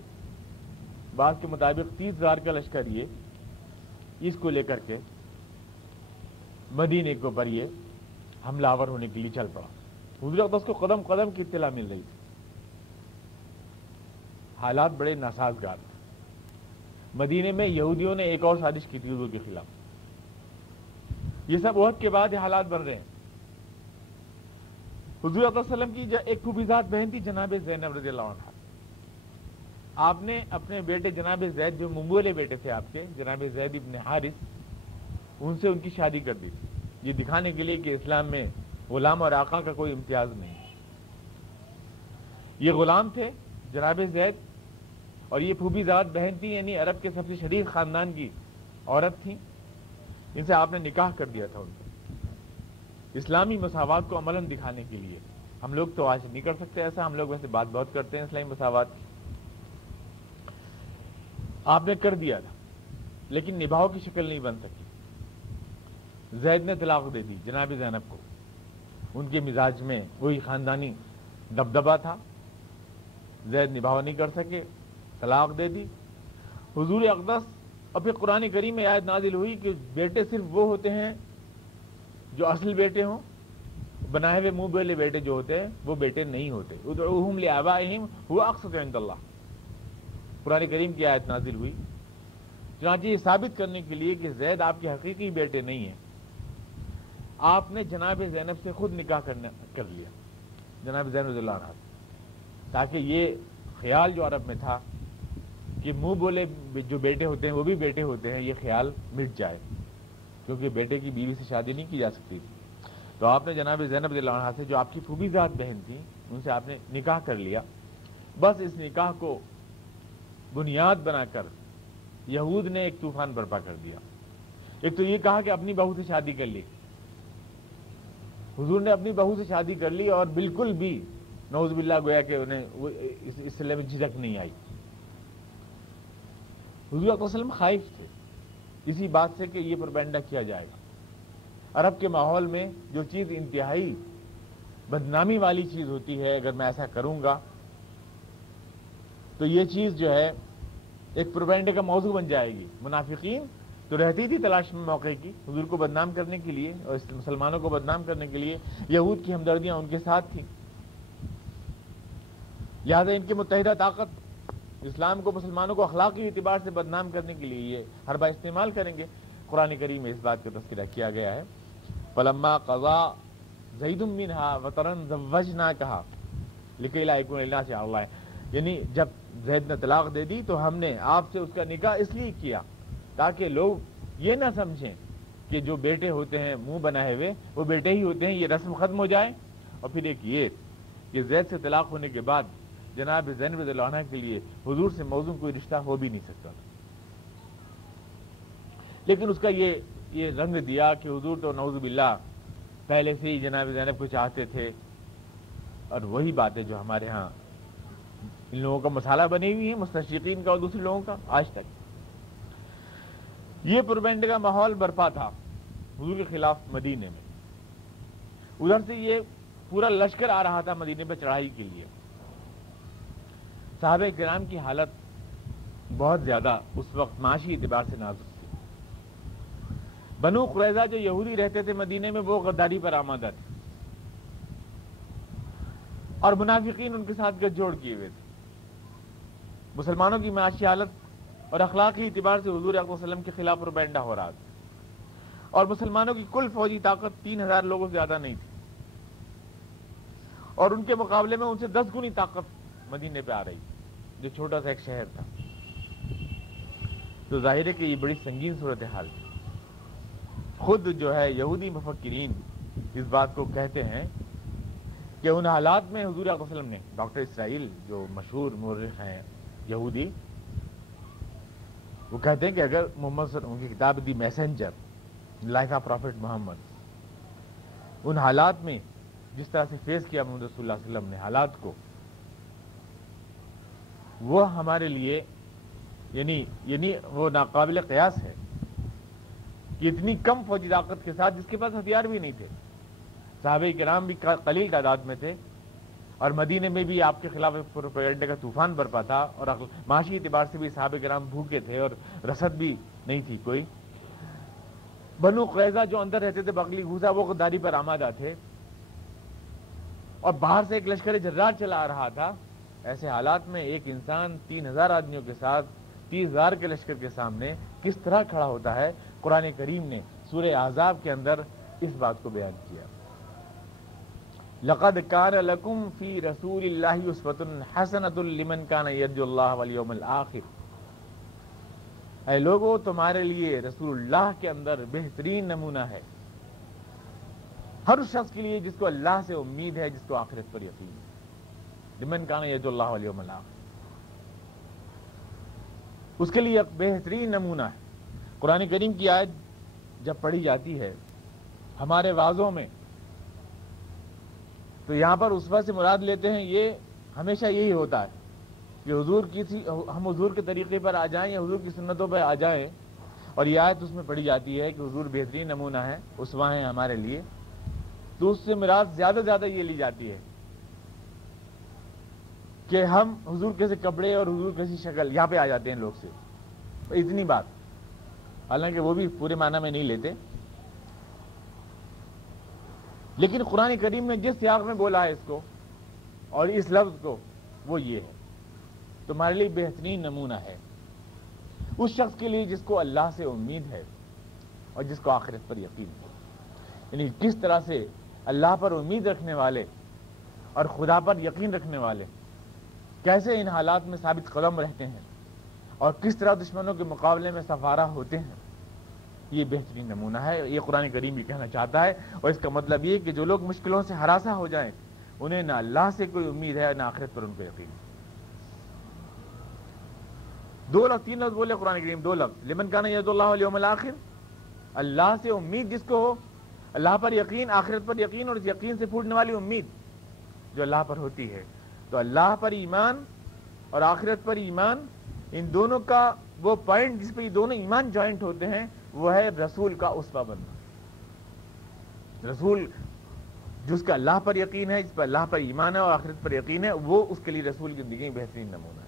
بعض کے مطابق 30000 کا لشکر یہ، اس کو لے کر کے مدینے کے اوپر یہ حملہ آور ہونے کے لیے چل پڑا۔ حضور اقدس کو قدم قدم کی اطلاع مل رہی تھی، حالات بڑے ناسازگار تھے۔ مدینے میں یہودیوں نے ایک اور سازش کی تھی حضور کے خلاف، یہ سب احد کے بعد حالات بن رہے ہیں. حضور صلی اللہ علیہ وسلم کی ایک خوبیزاد بہن تھی جناب زینب رضی اللہ عنہا. آپ نے اپنے بیٹے جناب زید جو ممبولے بیٹے تھے آپ کے جناب زید ابن حارث ان سے ان کی شادی کر دی تھی, یہ دکھانے کے لیے کہ اسلام میں غلام اور آقا کا کوئی امتیاز نہیں. یہ غلام تھے جناب زید اور یہ پھوبیزاد بہن تھی, یعنی عرب کے سب سے شریف خاندان کی عورت تھیں. ان سے آپ نے نکاح کر دیا تھا ان کو اسلامی مساوات کو عملاً دکھانے کے لیے. ہم لوگ تو آج نہیں کر سکتے ایسا, ہم لوگ ویسے بات بہت کرتے ہیں اسلامی مساوات کی. آپ نے کر دیا تھا لیکن نباہوں کی شکل نہیں بن سکی. زید نے طلاق دے دی جناب زینب کو. ان کے مزاج میں وہی خاندانی دبدبا تھا, زید نباہ نہیں کر سکے, طلاق دے دی. حضور اقدس اور پھر قرآن کریم میں آیت نازل ہوئی کہ بیٹے صرف وہ ہوتے ہیں جو اصل بیٹے ہوں, بنائے ہوئے منہ بولے بیٹے جو ہوتے ہیں وہ بیٹے نہیں ہوتے. ادعوہم لآبائہم هو اقسط عند اللہ, قرآن کریم کی آیت نازل ہوئی. چنانچہ یہ ثابت کرنے کے لیے کہ زید آپ کے حقیقی بیٹے نہیں ہیں, آپ نے جناب زینب سے خود نکاح کر لیا, جناب زینب رضی اللہ عنہ, تاکہ یہ خیال جو عرب میں تھا کہ منہ بولے جو بیٹے ہوتے ہیں وہ بھی بیٹے ہوتے ہیں, یہ خیال مٹ جائے, کیونکہ بیٹے کی بیوی سے شادی نہیں کی جا سکتی تھی. تو آپ نے جناب زینب رضی اللہ عنہ سے جو آپ کی پھوبیزاد بہن تھی ان سے آپ نے نکاح کر لیا. بس اس نکاح کو بنیاد بنا کر یہود نے ایک طوفان برپا کر دیا. ایک تو یہ کہا کہ اپنی بہو سے شادی کر لی, حضور نے اپنی بہو سے شادی کر لی اور بالکل بھی نعوذ باللہ گویا کہ انہیں اس سلسلے میں جھجک نہیں آئی. حضور صلی اللہ علیہ وسلم خائف تھے اسی بات سے کہ یہ پروپیگنڈا کیا جائے گا. عرب کے ماحول میں جو چیز انتہائی بدنامی والی چیز ہوتی ہے, اگر میں ایسا کروں گا تو یہ چیز جو ہے ایک پروپیگنڈے کا موضوع بن جائے گی. منافقین تو رہتی تھی تلاش میں موقع کی حضور کو بدنام کرنے کے لیے اور مسلمانوں کو بدنام کرنے کے لیے. یہود کی ہمدردیاں ان کے ساتھ تھیں, لہذا ان کی متحدہ طاقت اسلام کو مسلمانوں کو اخلاقی اعتبار سے بدنام کرنے کے لیے یہ ہر بار استعمال کریں گے. قرآن کریم میں اس بات کا تذکرہ کیا گیا ہے. فلما قضا زید منها وطرا زوجناکها لکی لا یکون للناس علی اللہ, یعنی جب زید نے طلاق دے دی تو ہم نے آپ سے اس کا نکاح اس لیے کیا تاکہ لوگ یہ نہ سمجھیں کہ جو بیٹے ہوتے ہیں منہ بنائے ہوئے وہ بیٹے ہی ہوتے ہیں, یہ رسم ختم ہو جائے. اور پھر ایک یہ کہ زید سے طلاق ہونے کے بعد جناب زینب رضی اللہ عنہ کے لیے حضور سے موضوع کوئی رشتہ ہو بھی نہیں سکتا تھا. لیکن اس کا یہ رنگ دیا کہ حضور تو نعوذ باللہ پہلے سے ہی جناب زینب کو چاہتے تھے, اور وہی باتیں جو ہمارے ہاں ان لوگوں کا مسالہ بنی ہوئی ہیں, مستشرقین کا اور دوسرے لوگوں کا آج تک. یہ پروپیگنڈے کا ماحول برپا تھا حضور کے خلاف مدینے میں. ادھر سے یہ پورا لشکر آ رہا تھا مدینے پہ چڑھائی کے لیے. صحابہ کرام کی حالت بہت زیادہ اس وقت معاشی اعتبار سے نازک تھی. بنو قریظہ جو یہودی رہتے تھے مدینے میں وہ غداری پر آمادہ تھے اور منافقین ان کے ساتھ گٹھ جوڑ کیے ہوئے تھے. مسلمانوں کی معاشی حالت اور اخلاقی اعتبار سے حضور اقدس وسلم کے خلاف پروپیگنڈا ہو رہا تھا, اور مسلمانوں کی کل فوجی طاقت 3000 لوگوں سے زیادہ نہیں تھی, اور ان کے مقابلے میں ان سے 10 گنی طاقت مدینے پہ آ رہی جو چھوٹا سا ایک شہر تھا. تو ظاہر ہے کہ یہ بڑی سنگین صورتحال تھی. خود جو ہے یہودی مفکرین اس بات کو کہتے ہیں کہ ان حالات میں حضور اقدس وسلم نے, ڈاکٹر اسرائیل جو مشہور مورخ ہیں یہودی, وہ کہتے ہیں کہ اگر محمد صلی اللہ علیہ وسلم ان کی کتاب the messenger life of prophet Muhammad, ان حالات میں جس طرح سے فیس کیا محمد رسول اللہ صلی اللہ علیہ وسلم نے حالات کو, وہ ہمارے لیے یعنی وہ ناقابل قیاس ہے کہ اتنی کم فوجی طاقت کے ساتھ, جس کے پاس ہتھیار بھی نہیں تھے, صحابہ کرام بھی قلیل تعداد میں تھے, اور مدینے میں بھی آپ کے خلاف پروپیگنڈے کا طوفان برپا تھا, اور معاشی اعتبار سے بھی صحابہ کرام بھوکے تھے اور رسد بھی نہیں تھی کوئی. بنو قریظہ جو اندر رہتے تھے بغلی گھوسا, وہ غداری پر آمادہ تھے, اور باہر سے ایک لشکر جرار چلا آ رہا تھا. ایسے حالات میں ایک انسان 3000 آدمیوں کے ساتھ 30,000 کے لشکر کے سامنے کس طرح کھڑا ہوتا ہے, قرآن کریم نے سورہ احزاب کے اندر اس بات کو بیان کیا. لقد کان لکم فی رسول اللہ اسوۃ حسنۃ لمن کان یرجو اللہ والیوم الآخر. اے لوگو تمہارے لیے رسول اللہ کے اندر بہترین نمونہ ہے ہر اس شخص کے لیے جس کو اللہ سے امید ہے، جس کو آخرت پر یقین ہے. لمن کان یرجو اللہ والیوم الآخر، اس کے لیے ایک بہترین نمونہ ہے. قرآن کریم کی آیت جب پڑھی جاتی ہے ہمارے واعظوں میں تو یہاں پر اسوہ سے مراد لیتے ہیں، یہ ہمیشہ یہی ہوتا ہے کہ ہم حضور کے طریقے پر آ جائیں یا حضور کی سنتوں پر آ جائیں اور یہ آیت اس میں پڑھی جاتی ہے کہ حضور بہترین نمونہ ہے، اسوہ ہیں ہمارے لیے، تو اس سے مراد زیادہ زیادہ یہ لی جاتی ہے کہ ہم حضور کیسے کپڑے اور حضور کیسی شکل، یہاں پہ آ جاتے ہیں لوگ سے اتنی بات، حالانکہ وہ بھی پورے معنی میں نہیں لیتے. لیکن قرآن کریم نے جس سیاق میں بولا ہے اس کو اور اس لفظ کو، وہ یہ ہے تمہارے لیے بہترین نمونہ ہے اس شخص کے لیے جس کو اللہ سے امید ہے اور جس کو آخرت پر یقین ہے. یعنی کس طرح سے اللہ پر امید رکھنے والے اور خدا پر یقین رکھنے والے کیسے ان حالات میں ثابت قدم رہتے ہیں اور کس طرح دشمنوں کے مقابلے میں سفارہ ہوتے ہیں، یہ بہترین نمونہ ہے. یہ قرآن کریم بھی کہنا چاہتا ہے. اور اس کا مطلب یہ کہ جو لوگ مشکلوں سے ہراساں ہو جائیں انہیں نہ اللہ سے کوئی امید ہے نہ آخرت پر ان کو یقین ہے. 2 لفظ 3 لفظ بولے قرآن کریم، 2 لفظ، لمن کان یرجو اللہ والیوم الآخر، اللہ سے امید جس کو ہو، اللہ پر یقین، آخرت پر یقین، اور اس یقین سے پھوٹنے والی امید جو اللہ پر ہوتی ہے. تو اللہ پر ایمان اور آخرت پر ایمان، ان دونوں کا وہ پوائنٹ جس پہ یہ دونوں ایمان جوائنٹ ہوتے ہیں وہ ہے رسول کا اسوہ بننا. رسول جس کا اللہ پر یقین ہے، جس پر اللہ پر ایمان ہے اور آخرت پر یقین ہے، وہ اس کے لیے رسول کی زندگی میں بہترین نمونہ ہے.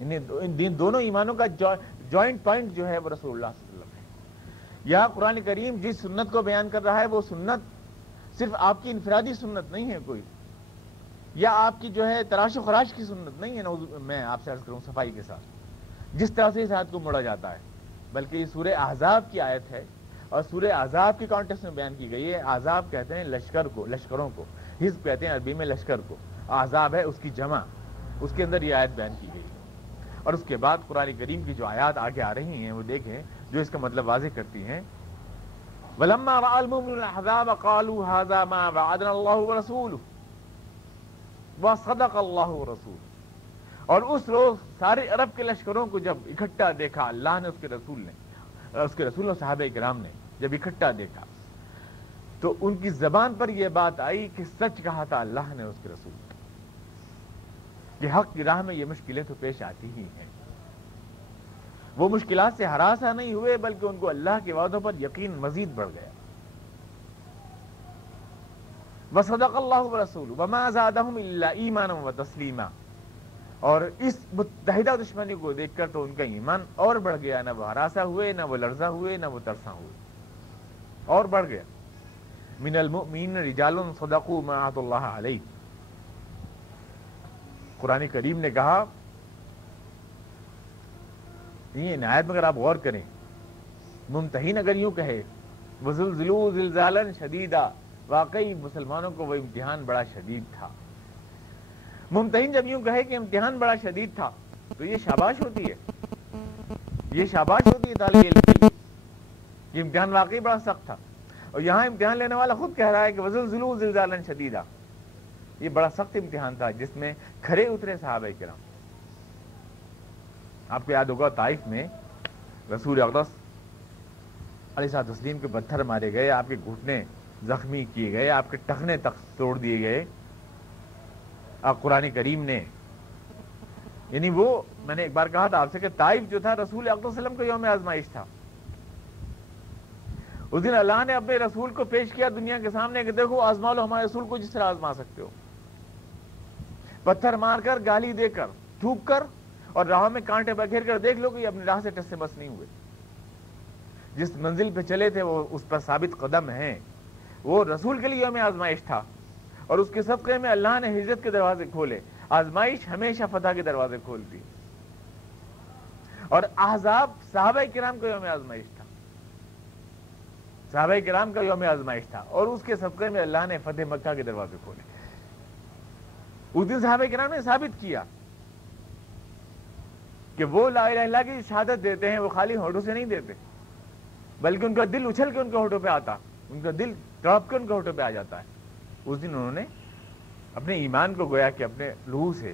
ان دونوں ایمانوں کا جوائنٹ پوائنٹ جو ہے وہ رسول اللہ صلی اللہ علیہ وسلم ہے. یہاں قرآن کریم جس سنت کو بیان کر رہا ہے وہ سنت صرف آپ کی انفرادی سنت نہیں ہے کوئی، یا آپ کی جو ہے تراش و خراش کی سنت نہیں ہے. میں آپ سے عرض کروں صفائی کے ساتھ جس طرح سے اس آیت کو موڑا جاتا ہے، بلکہ یہ سورہ احزاب کی آیت ہے اور سورہ احزاب کی کانٹیکسٹ میں بیان کی گئی ہے. احزاب کہتے ہیں لشکر کو، لشکروں کو، حزب کہتے ہیں عربی میں لشکر کو، احزاب ہے اس کی جمع، اس کے اندر یہ آیت بیان کی گئی ہے. اور اس کے بعد قرآن کریم کی جو آیات آگے آ رہی ہیں وہ دیکھیں جو اس کا مطلب واضح کرتی ہیں. وَلَمَّا رَأَى الْمُؤْمِنُونَ الْأَحْزَابَ قَالُوا هَذَا مَا وَعَدَنَا اللَّهُ وَرَسُولُهُ وَصَدَقَ اللَّهُ وَرَسُولُهُ. اور اس روز سارے عرب کے لشکروں کو جب اکٹھا دیکھا اللہ نے، اس کے رسول اور صحابہ کرام نے جب اکٹھا دیکھا تو ان کی زبان پر یہ بات آئی کہ سچ کہا تھا اللہ نے اس کے رسول نے، کہ حق کی راہ میں یہ مشکلیں تو پیش آتی ہی ہیں. وہ مشکلات سے ہراساں نہیں ہوئے بلکہ ان کو اللہ کے وعدوں پر یقین مزید بڑھ گیا. وصدق اللہ ورسولہ وما زادہم الا ایمانا وتسلیما. اور اس متحدہ دشمنی کو دیکھ کر تو ان کا ایمان اور بڑھ گیا، نہ وہ ہراساں ہوئے، نہ وہ لرزاں ہوئے، نہ وہ ترساں ہوئے، اور بڑھ گیا. من المؤمنین رجال صدقوا ما عاہدوا اللہ علیہ. قرآن کریم نے کہا، یہ نہایت مگر آپ غور کریں، ممتحن اگر یوں کہے وزلزلوا زلزالا شدیدا، واقعی مسلمانوں کو وہ امتحان بڑا شدید تھا. ممتحن جب یوں کہے کہ امتحان بڑا شدید تھا تو یہ شاباش ہوتی ہے، یہ شاباش ہوتی ہے طالب علم کے لیے، یہ امتحان واقعی بڑا سخت تھا. اور یہاں امتحان لینے والا خود کہہ رہا ہے کہ وزلزلوا زلزالا شدیدا، یہ بڑا سخت امتحان تھا جس میں کھرے اترے صحابہ کرام. آپ کو یاد ہوگا طائف میں رسول اقدس علیہ السلام کے پتھر مارے گئے، آپ کے گھٹنے زخمی کیے گئے، آپ کے ٹخنے تک توڑ دیے گئے. آپ قرآن کریم نے، یعنی وہ میں نے ایک بار کہا تھا آپ سے کہ طائف جو تھا رسول اقدس صلی اللہ علیہ وسلم کا یوم آزمائش تھا. اس دن اللہ نے اپنے رسول کو پیش کیا دنیا کے سامنے کہ دیکھو آزما لو ہمارے رسول کو جس طرح آزما سکتے ہو، پتھر مار کر، گالی دے کر، تھوک کر اور راہوں میں کانٹے بکھیر کر دیکھ لو کہ یہ اپنی راہ سے ٹس سے بس نہیں ہوئے. جس منزل پہ چلے تھے وہ اس پر ثابت قدم ہیں. وہ رسول کے لیے یوم آزمائش تھا اور اس کے صدقے میں اللہ نے ہجرت کے دروازے کھولے. آزمائش ہمیشہ فتح کے دروازے کھولتی، اور احزاب صحابہ کرام کو یوم آزمائش تھا. صحابہ کرام کا یوم آزمائش تھا اور اس کے صدقے میں اللہ نے فتح مکہ کے دروازے کھولے. اس دن صحابہ کرام نے ثابت کیا کہ وہ لا الہ الا اللہ کی شہادت دیتے ہیں وہ خالی ہونٹوں سے نہیں دیتے بلکہ ان کا دل اچھل کے ان کے ہونٹوں پہ آتا, ان کا دل تڑپ کے ان کے ہونٹوں پہ آ جاتا ہے. اس دن انہوں نے اپنے ایمان کو گویا کہ اپنے لہو سے,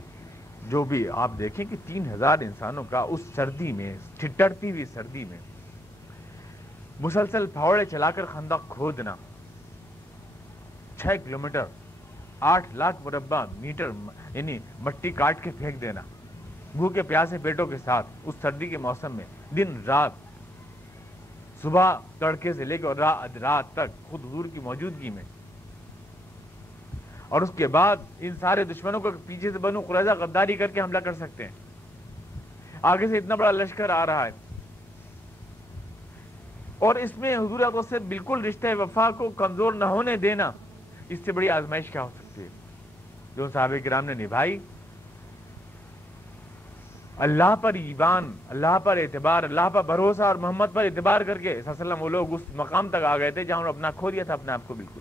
جو بھی آپ دیکھیں کہ 3000 انسانوں کا اس سردی میں, ٹھٹرتی ہوئی سردی میں مسلسل پھاوڑے چلا کر خندق کھودنا, 6 کلومیٹر 8 لاکھ مربع میٹر یعنی مٹی کاٹ کے پھینک دینا, بھوکے پیاسے پیٹوں کے ساتھ اس سردی کے موسم میں دن رات, صبح تڑکے سے لے کر رات تک خود حضور کی موجودگی میں. اور اس کے بعد ان سارے دشمنوں کو پیچھے سے بنو قریظہ غداری کر کے حملہ کر سکتے ہیں, آگے سے اتنا بڑا لشکر آ رہا ہے, اور اس میں حضور اقدس سے بالکل رشتہ وفا کو کمزور نہ ہونے دینا, اس سے بڑی آزمائش کیا ہو سکتی ہے جو صحابہ کرام نے نبھائی. اللہ پر ایمان, اللہ پر اعتبار, اللہ پر بھروسہ اور محمد پر اعتبار کر کے صلی اللہ علیہ وسلم وہ لوگ اس مقام تک آ گئے تھے جہاں انہوں نے اپنا کھو دیا تھا, اپنے آپ کو بالکل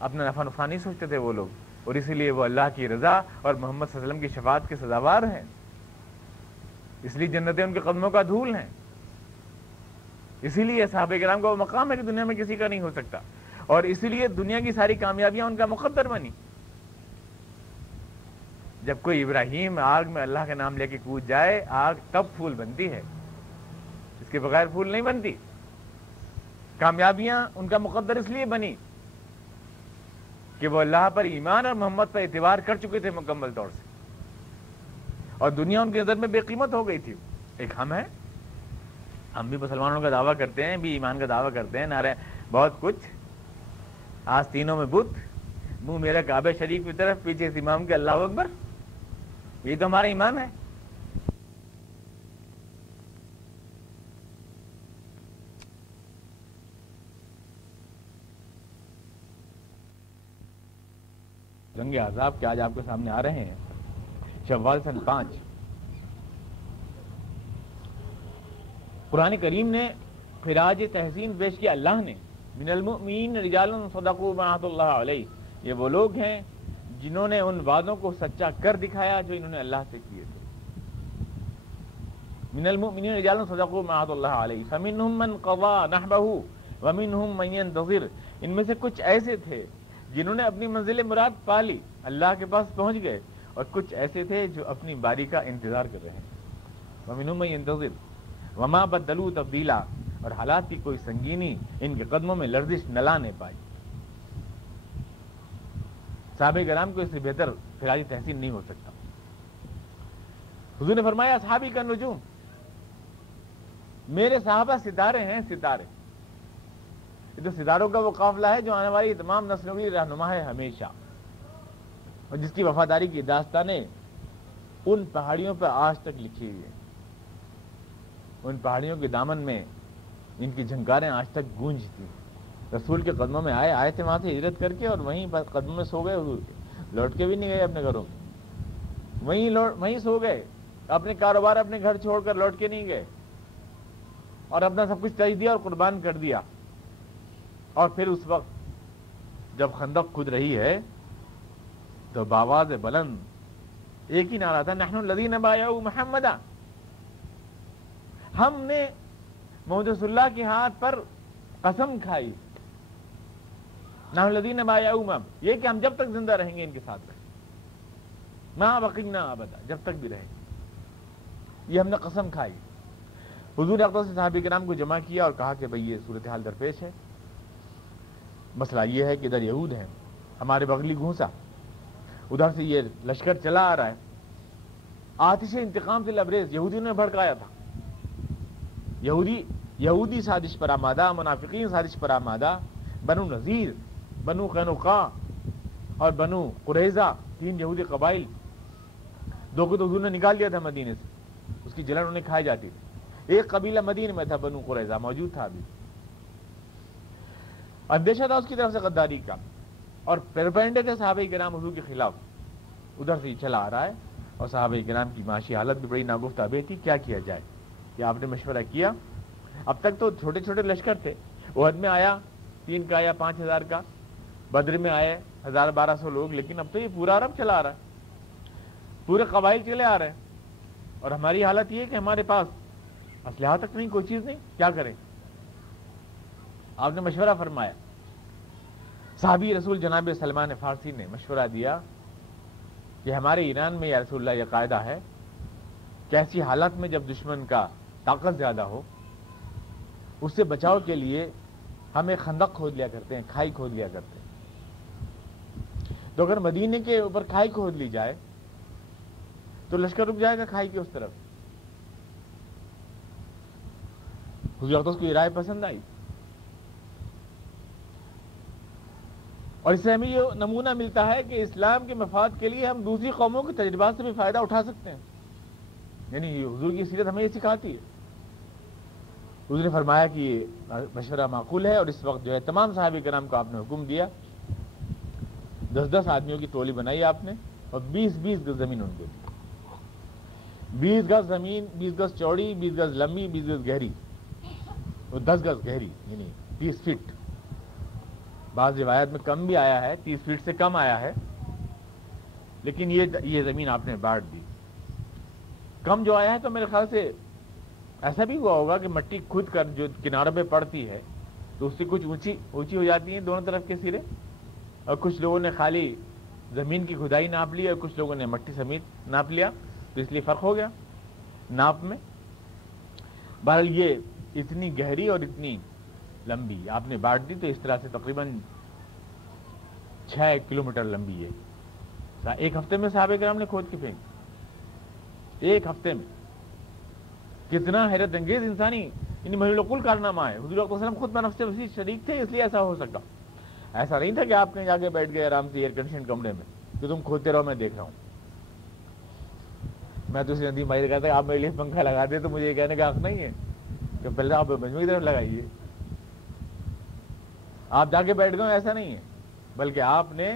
اپنا نفع نقصان نہیں سوچتے تھے وہ لوگ, اور اسی لیے وہ اللہ کی رضا اور محمد صلی اللہ علیہ وسلم کی شفاعت کے سزاوار ہیں, اس لیے جنتیں ان کے قدموں کا دھول ہیں. اسی لیے صحابہ کرام کا وہ مقام ہے کہ دنیا میں کسی کا نہیں ہو سکتا, اور اسی لیے دنیا کی ساری کامیابیاں ان کا مقدر بنی. جب کوئی ابراہیم آگ میں اللہ کا نام لے کے کود جائے, آگ تب پھول بنتی ہے, اس کے بغیر پھول نہیں بنتی. کامیابیاں ان کا مقدر اس لیے بنی کہ وہ اللہ پر ایمان اور محمد پر اعتبار کر چکے تھے مکمل طور سے, اور دنیا ان کی نظر میں بے قیمت ہو گئی تھی. ایک ہم بھی مسلمانوں کا دعویٰ کرتے ہیں, بھی ایمان کا دعویٰ کرتے ہیں, نعرے بہت کچھ, آستینوں میں بت, منہ میرا کعبہ شریف کی طرف, پیچھے اس امام کے اللہ اکبر, یہ تو ہمارا ایمان ہے. جنگ احزاب کے آج آپ کے سامنے آ رہے ہیں, شوال سن 5. قرآن کریم نے خراج تحسین پیش کیا, اللہ نے من المؤمنین رجال صدقوا ما عاهد اللہ علیہ, یہ وہ لوگ ہیں جنہوں نے ان وعدوں کو سچا کر دکھایا جو انہوں نے اللہ سے کیے تھے. من المؤمنین رجال صدقوا ما عاهد اللہ علیہ فمنهم من قضى نحبه ومنهم من ينتظر, ان میں سے کچھ ایسے تھے جنہوں نے اپنی منزل مراد پا لی, اللہ کے پاس پہنچ گئے, اور کچھ ایسے تھے جو اپنی باری کا انتظار کر رہے ہیں. ومنهم من ينتظر وما بدلوا تبدیلا, اور حالات کی کوئی سنگینی ان کے قدموں میں لرزش نہ لانے پائی. صحابہ کرام کو اس سے بہتر خراج تحسین نہیں ہو سکتا. حضور نے فرمایا صحابی کا نجوم, میرے صحابہ ستارے ہیں, ستارے. یہ تو ستاروں کا وہ قافلہ ہے جو آنے والی تمام نسلوں کی رہنما ہے ہمیشہ, اور جس کی وفاداری کی داستانیں ان پہاڑیوں پر آج تک لکھی ہوئی ہیں. ان پہاڑیوں کے دامن میں ان کی جھنکاریں آج تک گونجتی. رسول کے قدموں میں آئے تھے وہاں سے ہجرت کر کے, اور وہیں قدموں میں سو گئے حضور کے, لوٹ کے بھی نہیں گئے اپنے گھروں میں, وہیں سو گئے, اپنے کاروبار اپنے گھر چھوڑ کر لوٹ کے نہیں گئے, اور اپنا سب کچھ ترجیح دیا اور قربان کر دیا. اور پھر اس وقت جب خندق کھود رہی ہے تو بآواز بلند ایک ہی نعرہ تھا, نحن الذین بایعوا محمدا, ہم نے محمد رسول اللہ کے ہاتھ پر قسم کھائی. نحن الذین بایعوا, یہ کہ ہم جب تک زندہ رہیں گے ان کے ساتھ رہیں, ما بقینا ابدا, جب تک بھی رہیں, یہ ہم نے قسم کھائی. حضور اقدس نے صحابہ کرام کو جمع کیا اور کہا کہ بھئی یہ صورتحال درپیش ہے. مسئلہ یہ ہے کہ ادھر یہود ہیں, ہمارے بغلی گھونسا, ادھر سے یہ لشکر چلا آ رہا ہے, آتش انتقام سے لبریز, یہودیوں نے بھڑکایا تھا. یہودی سازش پر آمادہ, منافقین سازش پر آمادہ, بنو نذیر, بنو قینقاع اور بنو قریظہ, 3 یہودی قبائل, 2 کو تو حضور نے نکال دیا تھا مدینے سے, اس کی جلن انہیں کھائی جاتی تھی. ایک قبیلہ مدینے میں تھا, بنو قریظہ موجود تھا ابھی. اندیشہ تھا اس کی طرف سے غداری کا, اور پیروپینڈے تھے صحابہ کرام حضور کے خلاف. ادھر سے چلا آ رہا ہے, اور صحابہ کرام کی معاشی حالت بھی بڑی ناگفتہ تھی, کیا کیا جائے. کہ آپ نے مشورہ کیا, اب تک تو چھوٹے چھوٹے لشکر تھے, احد میں آیا 3 کا یا 5,000 کا, بدر میں آئے 1,000-1,200 لوگ, لیکن اب تو یہ پورا عرب چلا آ رہا ہے, پورے قبائل چلے آ رہے ہیں, اور ہماری حالت یہ ہے کہ ہمارے پاس اسلحہ تک نہیں, کوئی چیز نہیں, کیا کریں؟ آپ نے مشورہ فرمایا. صحابی رسول جناب سلمان فارسی نے مشورہ دیا کہ ہمارے ایران میں یا رسول اللہ یہ قاعدہ ہے کہ ایسی حالت میں جب دشمن کا طاقت زیادہ ہو, اس سے بچاؤ کے لیے ہم ایک خندق کھود لیا کرتے ہیں, کھائی کھود لیا کرتے ہیں. تو اگر مدینے کے اوپر کھائی کھود لی جائے تو لشکر رک جائے گا کھائی کے اس طرف. حضور اقدس کو یہ رائے پسند آئی, اور اس سے ہمیں یہ نمونہ ملتا ہے کہ اسلام کے مفاد کے لیے ہم دوسری قوموں کے تجربات سے بھی فائدہ اٹھا سکتے ہیں. یعنی حضور کی سیرت ہمیں یہ سکھاتی ہے. حضور نے فرمایا کہ یہ مشورہ معقول ہے, اور اس وقت جو ہے تمام صحابہ کرام کو آپ نے حکم دیا, 10-10 آدمیوں کی ٹولی بنائی آپ نے, اور 20-20 گز زمین ان کے, 20 گز زمین, 20 گز چوڑی, 20 گز لمبی, 20 گز گہری, اور 10 گز گہری, یعنی 30 فٹ. بعض روایت میں کم بھی آیا ہے, 30 فٹ سے کم آیا ہے, لیکن یہ زمین آپ نے بانٹ دی. کم جو آیا ہے تو میرے خیال سے ایسا بھی ہوا ہوگا کہ مٹی کھود کر جو کناروں پہ پڑتی ہے تو اس سے کچھ اونچی ہو جاتی ہیں دونوں طرف کے سرے, اور کچھ لوگوں نے خالی زمین کی کھدائی ناپ لی اور کچھ لوگوں نے مٹی سمیت ناپ لیا, تو اس لیے فرق ہو گیا ناپ میں. بہرحال یہ اتنی گہری اور اتنی لمبی آپ نے بانٹ دی, تو اس طرح سے تقریباً 6 کلومیٹر لمبی ہے. 1 ہفتے میں صحابہ کرام نے کھود کے پھینکی, 1 ہفتے میں. کتنا حیرت انگیز انسانی یعنی محل العقول کارنامہ ہے. حضور صلی اللہ علیہ وسلم خود بنفس وسیع شریک تھے, اس لیے ایسا ہو سکا. ایسا نہیں تھا کہ آپ کہیں جا کے بیٹھ گئے آرام سے ایئر کنڈیشن کمرے میں کہ تم کھودتے رہو میں دیکھ رہا ہوں. میں تو ندیم بھائی کہتا کہ آپ میرے لیے پنکھا لگا دیں, تو مجھے یہ کہنے کا حق نہیں ہے کہ پہلے آپ مجموعی طرف لگائیے, آپ جا کے بیٹھ گئے, ایسا نہیں ہے, بلکہ آپ نے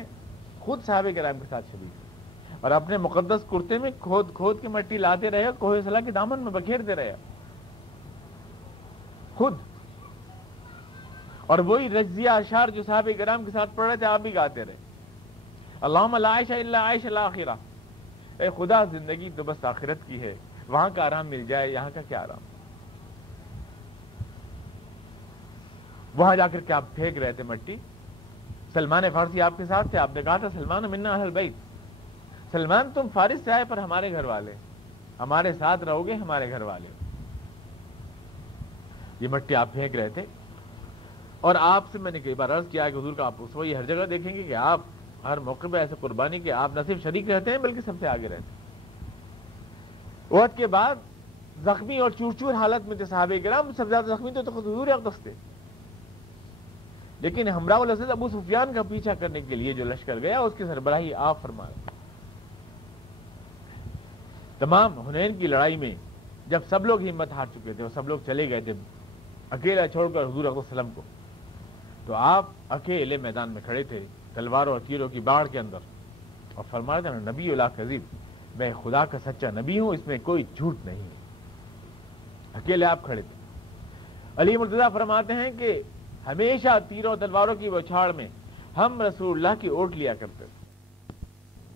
خود صحابہ کرام کے ساتھ شریک ہے, اور اپنے مقدس کرتے میں کھود کے مٹی لاتے رہے, کوہ صلا کے دامن میں بکھیرتے رہے خود. اور وہی رجزیہ اشعار جو صحابہ کرام کے ساتھ پڑھ رہے تھے آپ بھی گاتے رہے. اللہم لا عیش الا عیش الاخرہ, اے خدا زندگی تو بس آخرت کی ہے, وہاں کا آرام مل جائے, یہاں کا کیا آرام. وہاں جا کر کے آپ پھینک رہے تھے مٹی. سلمان فارسی آپ کے ساتھ تھے, آپ نے کہا تھا سلمان منا اہل البیت, سلمان تم فارس سے آئے پر ہمارے گھر والے, ہمارے ساتھ رہو گے, ہمارے گھر والے. یہ مٹی آپ پھینک رہے تھے, اور آپ سے میں نے کئی بار عرض کیا کہ حضور کا آپ اس وقت یہ ہر جگہ دیکھیں گے کہ آپ ہر موقع پہ ایسے قربانی کہ آپ نہ صرف شریک رہتے ہیں بلکہ سب سے آگے رہتے ہیں. احد کے بعد زخمی اور چور چور حالت میں تھے صحابہ کرام, سب سے زیادہ زخمی تو خود حضور اقدس تھے, لیکن ہمراہ الاسد ابو سفیان کا پیچھا کرنے کے لیے جو لشکر گیا اس کی سربراہی آپ فرمائے. تمام حنین کی لڑائی میں جب سب لوگ ہمت ہار چکے تھے اور سب لوگ چلے گئے تھے اکیلا چھوڑ کر حضور علیہ السلام کو, تو آپ اکیلے میدان میں کھڑے تھے تلواروں اور تیروں کی باڑ کے اندر, اور فرما رہے تھے نبی لا کذب, میں خدا کا سچا نبی ہوں, اس میں کوئی جھوٹ نہیں ہے. اکیلے آپ کھڑے تھے. علی مرتضیٰ فرماتے ہیں کہ ہمیشہ تیروں تلواروں کی بوچھاڑ میں ہم رسول اللہ کی اوٹ لیا کرتے تھے.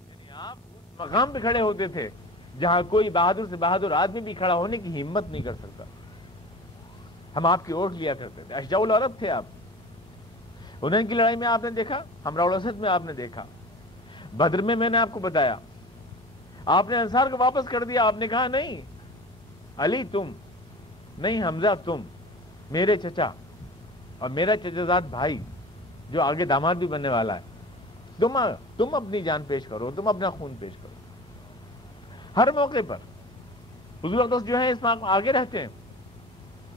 یعنی آپ اس مقام پہ کھڑے ہوتے تھے جہاں کوئی بہادر سے بہادر آدمی بھی کھڑا ہونے کی ہمت نہیں کر سکتا, ہم آپ کی اوٹ لیا کرتے تھے. اشجاع العرب تھے آپ. حنین کی لڑائی میں آپ نے دیکھا, ہمراہ الاسد میں آپ نے دیکھا, بدر میں نے آپ کو بتایا, آپ نے انصار کو واپس کر دیا. آپ نے کہا نہیں علی تم, نہیں حمزہ تم, میرے چچا اور میرا چچا زاد بھائی جو آگے داماد بھی بننے والا ہے, تم اپنی جان پیش کرو, تم اپنا خون پیش کرو. ہر موقع پر حضور اقدس جو ہیں اس میں آگے رہتے ہیں,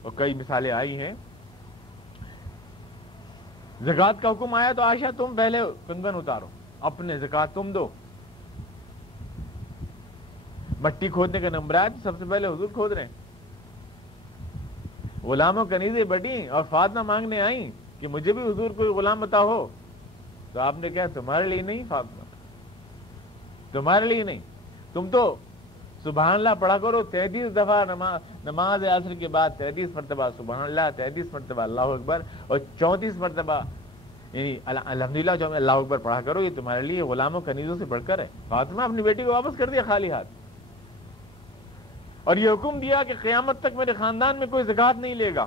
اور کئی مثالیں آئی ہیں. زکوٰۃ کا حکم آیا تو عائشہ تم پہلے کنگن اتارو, اپنے زکوٰۃ تم دو. مٹی کھودنے کا نمبر آیا تو سب سے پہلے حضور کھود رہے ہیں. غلاموں کنیزیں بٹی اور فاطمہ مانگنے آئیں کہ مجھے بھی حضور کوئی غلام بتا ہو, تو آپ نے کہا تمہارے لیے نہیں فاطمہ, تمہارے لیے نہیں, تم تو سبحان اللہ پڑھا کرو 33 دفعہ نماز عصر کے بعد 33 مرتبہ سبحان اللہ، 33 مرتبہ اللہ اکبر، اور 34 مرتبہ یعنی الحمدللہ جو اللہ اکبر پڑھا کرو. یہ تمہارے لیے غلاموں کنیزوں سے بڑھ کر ہے. فاطمہ اپنی بیٹی کو واپس کر دیا خالی ہاتھ، اور یہ حکم دیا کہ قیامت تک میرے خاندان میں کوئی زکوٰۃ نہیں لے گا،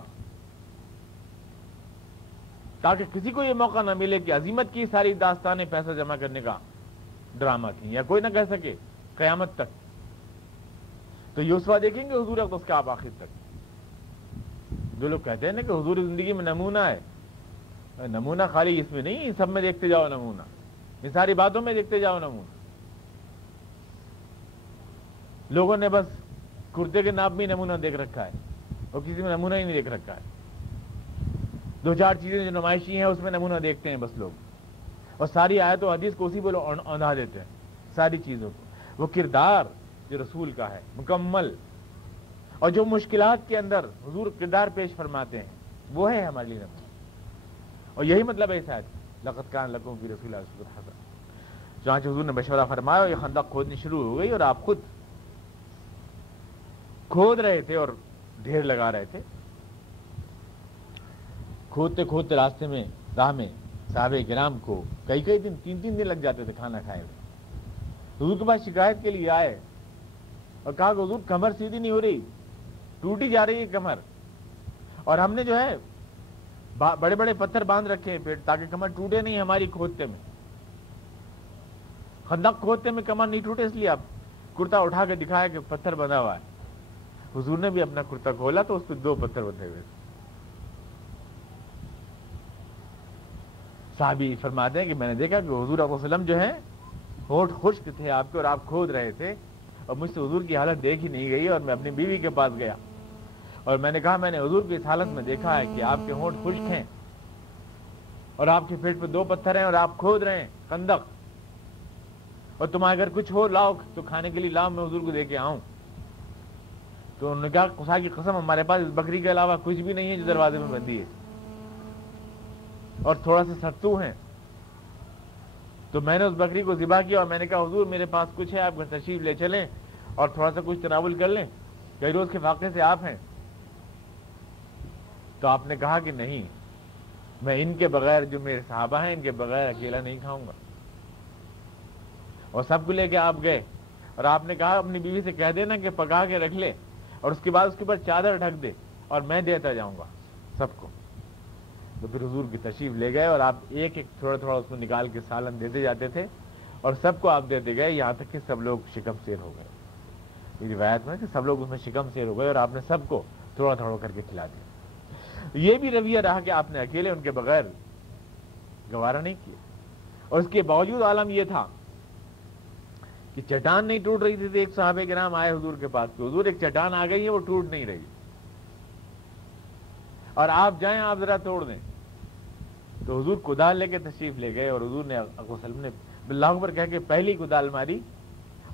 تاکہ کسی کو یہ موقع نہ ملے کہ عظیمت کی ساری داستانیں پیسہ جمع کرنے کا ڈرامہ تھیں، یا کوئی نہ کہہ سکے قیامت تک. تو یہ اسوہ دیکھیں گے حضور اقدس کا آپ آخر تک. جو لوگ کہتے ہیں نا کہ حضور زندگی میں نمونہ ہے، نمونہ خالی اس میں نہیں، سب میں دیکھتے جاؤ نمونہ، ان ساری باتوں میں دیکھتے جاؤ نمونہ. لوگوں نے بس کرتے کے ناپ میں نمونہ دیکھ رکھا ہے، اور کسی میں نمونہ ہی نہیں دیکھ رکھا ہے. 2-4 چیزیں جو نمائشی ہیں اس میں نمونہ دیکھتے ہیں بس لوگ، اور ساری آیت و حدیث کو اسی پہ اوندھا دیتے ہیں ساری چیزوں کو. وہ کردار جو رسول کا ہے مکمل، اور جو مشکلات کے اندر حضور کردار پیش فرماتے ہیں وہ ہے ہمارے لیے نمونہ. اور یہی مطلب ہے شاید لقد کان لکم فی رسول اللہ اسوۃ حسنہ. چنانچہ حضور نے مشورہ فرمایا اور یہ خندق کھودنی شروع ہو گئی، اور آپ خود کھود رہے تھے اور ڈھیر لگا رہے تھے. کھودتے کھودتے راستے میں راہ میں صحابہ کرام کو کئی دن 3 دن لگ جاتے تھے کھانا کھائے ہوئے. حضور کے پاس شکایت کے لیے آئے اور کہا کہ حضور کمر سیدھی نہیں ہو رہی، ٹوٹی جا رہی ہے کمر، اور ہم نے جو ہے بڑے بڑے پتھر باندھ رکھے ہیں پیٹ تاکہ کمر ٹوٹے نہیں ہماری کھودتے میں. خندق کھودتے میں کمر نہیں ٹوٹے، اس لیے آپ کرتا اٹھا کے دکھایا کہ پتھر بندھا ہوا ہے. حضور نے بھی اپنا کرتا کھولا تو اس پہ 2 پتھر بندھے ہوئے تھے. صحابی فرماتے ہیں کہ میں نے دیکھا کہ حضور علیہ وسلم جو ہے ہونٹ خشک تھے آپ کے، اور آپ کھود رہے تھے، اور مجھ سے حضور کی حالت دیکھ ہی نہیں گئی، اور میں اپنی بیوی کے پاس گیا اور میں نے کہا میں نے حضور کی اس حالت میں دیکھا ہے کہ آپ کے ہونٹ خشک ہیں اور آپ کے پیٹ پہ 2 پتھر ہیں اور آپ کھود رہے ہیں خندق، اور تمہارے اگر کچھ ہو لاؤ تو کھانے کے لیے لاؤ، میں حضور کو دے کے آؤں. تو انہوں نے کہا خدا کی قسم ہمارے پاس اس بکری کے علاوہ کچھ بھی نہیں ہے جو دروازے میں بندھی ہے، اور تھوڑا سا ستو ہیں. تو میں نے اس بکری کو ذبح کیا اور میں نے کہا حضور میرے پاس کچھ ہے، آپ گھر تشریف لے چلیں اور تھوڑا سا کچھ تناول کر لیں، کئی روز کے واقعے سے آپ ہیں. تو آپ نے کہا کہ نہیں، میں ان کے بغیر جو میرے صحابہ ہیں ان کے بغیر اکیلا نہیں کھاؤں گا. اور سب کو لے کے آپ گئے، اور آپ نے کہا اپنی بیوی سے کہہ دینا کہ پکا کے رکھ لے، اور اس کے بعد اس کے اوپر چادر ڈھک دے اور میں دیتا جاؤں گا سب کو. تو پھر حضور کی تشریف لے گئے اور آپ ایک ایک تھوڑا تھوڑا اس کو نکال کے سالن دیتے جاتے تھے، اور سب کو آپ دیتے گئے یہاں تک کہ سب لوگ شکم سیر ہو گئے. یہ روایت میں کہ سب لوگ اس میں شکم سیر ہو گئے اور آپ نے سب کو تھوڑا تھوڑا کر کے کھلا دیا. یہ بھی رویہ رہا کہ آپ نے اکیلے ان کے بغیر گوارا نہیں کیا. اور اس کے باوجود عالم یہ تھا کہ چٹان نہیں ٹوٹ رہی تھی. ایک صحابہ کرام آئے حضور کے پاس کہ حضور ایک چٹان آ گئی ہے وہ ٹوٹ نہیں رہی اور آپ جائیں آپ ذرا توڑ دیں. تو حضور کدال لے کے تشریف لے گئے اور حضور نے وسلم نے اللہ اکبر کہہ کے پہلی کدال ماری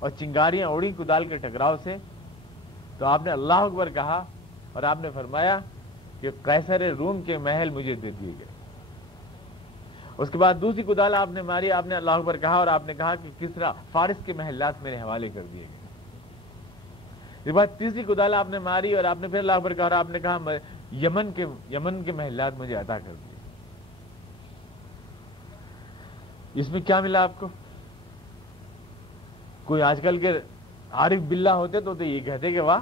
اور چنگاریاں اڑی کدال کے ٹکراؤ سے. تو آپ نے اللہ اکبر کہا اور آپ نے فرمایا کہ قیصر روم کے محل مجھے دے دیے گئے. اس کے بعد دوسری کدال آپ نے ماری، آپ نے اللہ اکبر کہا اور آپ نے کہا کہ کسرا فارس کے محلات میرے حوالے کر دیے گئے. اس کے بعد تیسری کدال آپ نے ماری اور آپ نے پھر اللہ اکبر کہا اور آپ نے کہا یمن کے محلات مجھے عطا کر دیے. اس میں کیا ملا آپ کو؟ کوئی آج کل کے عارف باللہ ہوتے تو یہ کہتے کہ واہ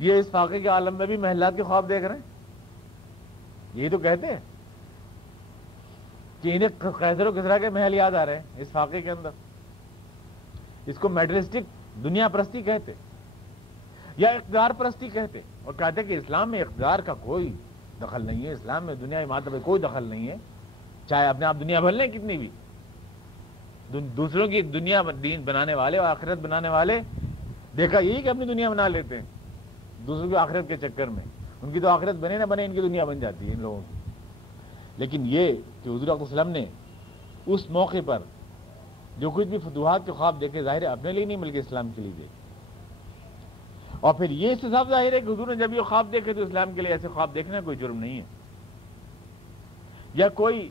یہ اس فاقے کے عالم میں بھی محلات کے خواب دیکھ رہے ہیں. یہ تو کہتے ہیں کہ انہیں قیصر و کسریٰ کے محل یاد آ رہے ہیں اس فاقے کے اندر. اس کو میٹرسٹک دنیا پرستی کہتے یا اقتدار پرستی کہتے، اور کہتے کہ اسلام میں اقتدار کا کوئی دخل نہیں ہے، اسلام میں دنیا ماتب میں کوئی دخل نہیں ہے، چاہے اپنے آپ دنیا بھر لیں کتنی بھی. دوسروں کی دنیا دین بنانے والے اور آخرت بنانے والے دیکھا یہی کہ اپنی دنیا بنا لیتے ہیں دوسروں کی آخرت کے چکر میں. ان کی تو آخرت بنے نہ بنے ان کی دنیا بن جاتی ہے ان لوگوں کی. لیکن یہ کہ حضور علیہ وسلم نے اس موقع پر جو کچھ بھی فتوحات کے خواب دیکھے ظاہر ہے اپنے لیے نہیں بلکہ اسلام کے لیے دیکھے. اور پھر یہ اس سے صاف ظاہر ہے کہ حضور نے جب یہ خواب دیکھے تو اسلام کے لیے ایسے خواب دیکھنا کوئی جرم نہیں ہے یا کوئی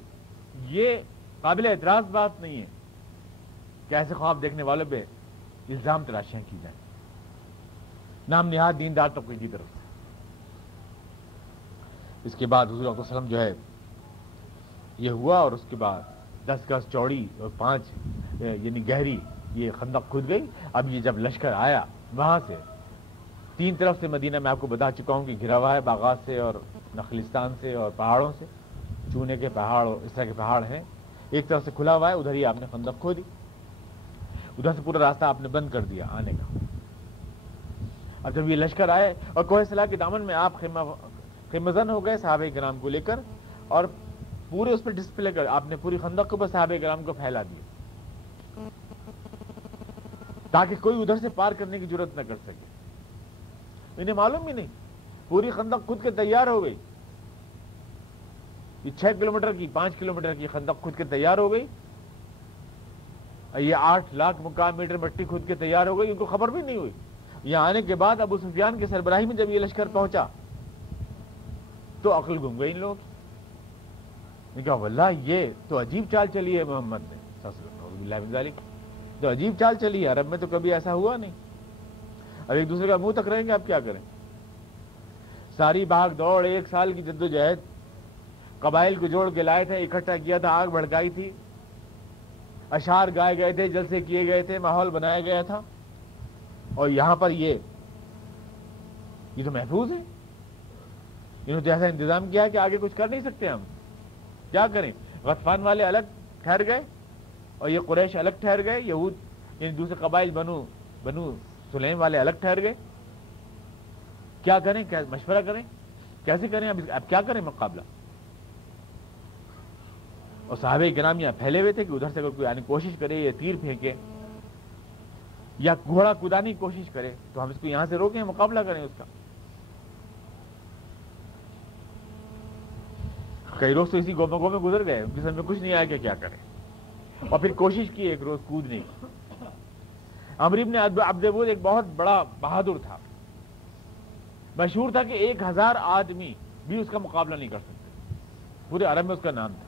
یہ قابل اعتراض بات نہیں ہے کہ ایسے خواب دیکھنے والوں پہ الزام تراشیاں کی جائیں نام نہاد دیندار طبقے کی طرف سے. اس کے بعد حضور صلی اللہ علیہ وسلم جو ہے یہ ہوا، اور اس کے بعد 10 گز چوڑی اور 5 یعنی گہری یہ خندق کھود گئی. اب یہ جب لشکر آیا وہاں سے 3 طرف سے مدینہ میں آپ کو بتا چکا ہوں کہ گھرا ہوا ہے باغات سے اور نخلستان سے اور پہاڑوں سے، چونے کے پہاڑ اور اس طرح کے پہاڑ ہیں. ایک طرف سے کھلا ہوا ہے، ادھر ہی آپ نے خندق کھودی، ادھر سے پورا راستہ آپ نے بند کر دیا آنے کا. اب جب یہ لشکر آئے اور کوہ صلا کے دامن میں آپ خیمہ زن ہو گئے صحابہ کرام کو لے کر، اور پورے اس پہ ڈسپلے کر آپ نے پوری خندق کے اوپر صحابہ کرام کو پھیلا دیا تاکہ کوئی ادھر سے پار کرنے کی ضرورت نہ کر سکے. انہیں معلوم ہی نہیں، پوری خندق خود کے تیار ہو گئی. یہ 6 کلومیٹر کی 5 کلومیٹر کی خندق خود کے تیار ہو گئی، یہ 8 لاکھ مکعب میٹر مٹی خود کے تیار ہو گئی. ان کو خبر بھی نہیں ہوئی. یہاں آنے کے بعد ابو سفیان کی سربراہی میں جب یہ لشکر پہنچا تو عقل گم گئی ان لوگوں کی. کہا واللہ یہ تو عجیب چال چلی ہے محمد نے، تو عجیب چال چلی ہے، عرب میں تو کبھی ایسا ہوا نہیں. اب ایک دوسرے کا منہ تک رہیں گے، آپ کیا کریں؟ ساری بھاگ دوڑ، 1 سال کی جدوجہد، قبائل کو جوڑ کے لائے تھے، اکٹھا کیا تھا، آگ بھڑکائی تھی، اشعار گائے گئے تھے، جلسے کیے گئے تھے، ماحول بنایا گیا تھا، اور یہاں پر یہ تو محفوظ ہے. انہوں نے ایسا انتظام کیا کہ آگے کچھ کر نہیں سکتے. ہم کیا کریں؟ غطفان والے الگ ٹھہر گئے اور یہ قریش الگ ٹھہر گئے، یہود یعنی دوسرے قبائل بنو سلیم والے الگ ٹھہر گئے. کیا کریں؟ مشورہ کریں، کیسے کریں؟ اب کیا کریں مقابلہ؟ اور صحابہ کرام یہاں پھیلے ہوئے تھے کہ ادھر سے اگر کوئی آنے کی کوشش کرے یا تیر پھینکے یا گھوڑا کودانے کی کوشش کرے تو ہم اس کو یہاں سے روکیں، مقابلہ کریں اس کا. کئی روز تو اسی گوموں میں گزر گئے، جس میں کچھ نہیں آیا کہ کیا کریں. اور پھر کوشش کی ایک روز کودنے کی. عمرو بن عبدود ایک بہت بڑا بہادر تھا، مشہور تھا کہ 1000 آدمی بھی اس کا مقابلہ نہیں کر سکتے. پورے عرب میں اس کا نام تھا.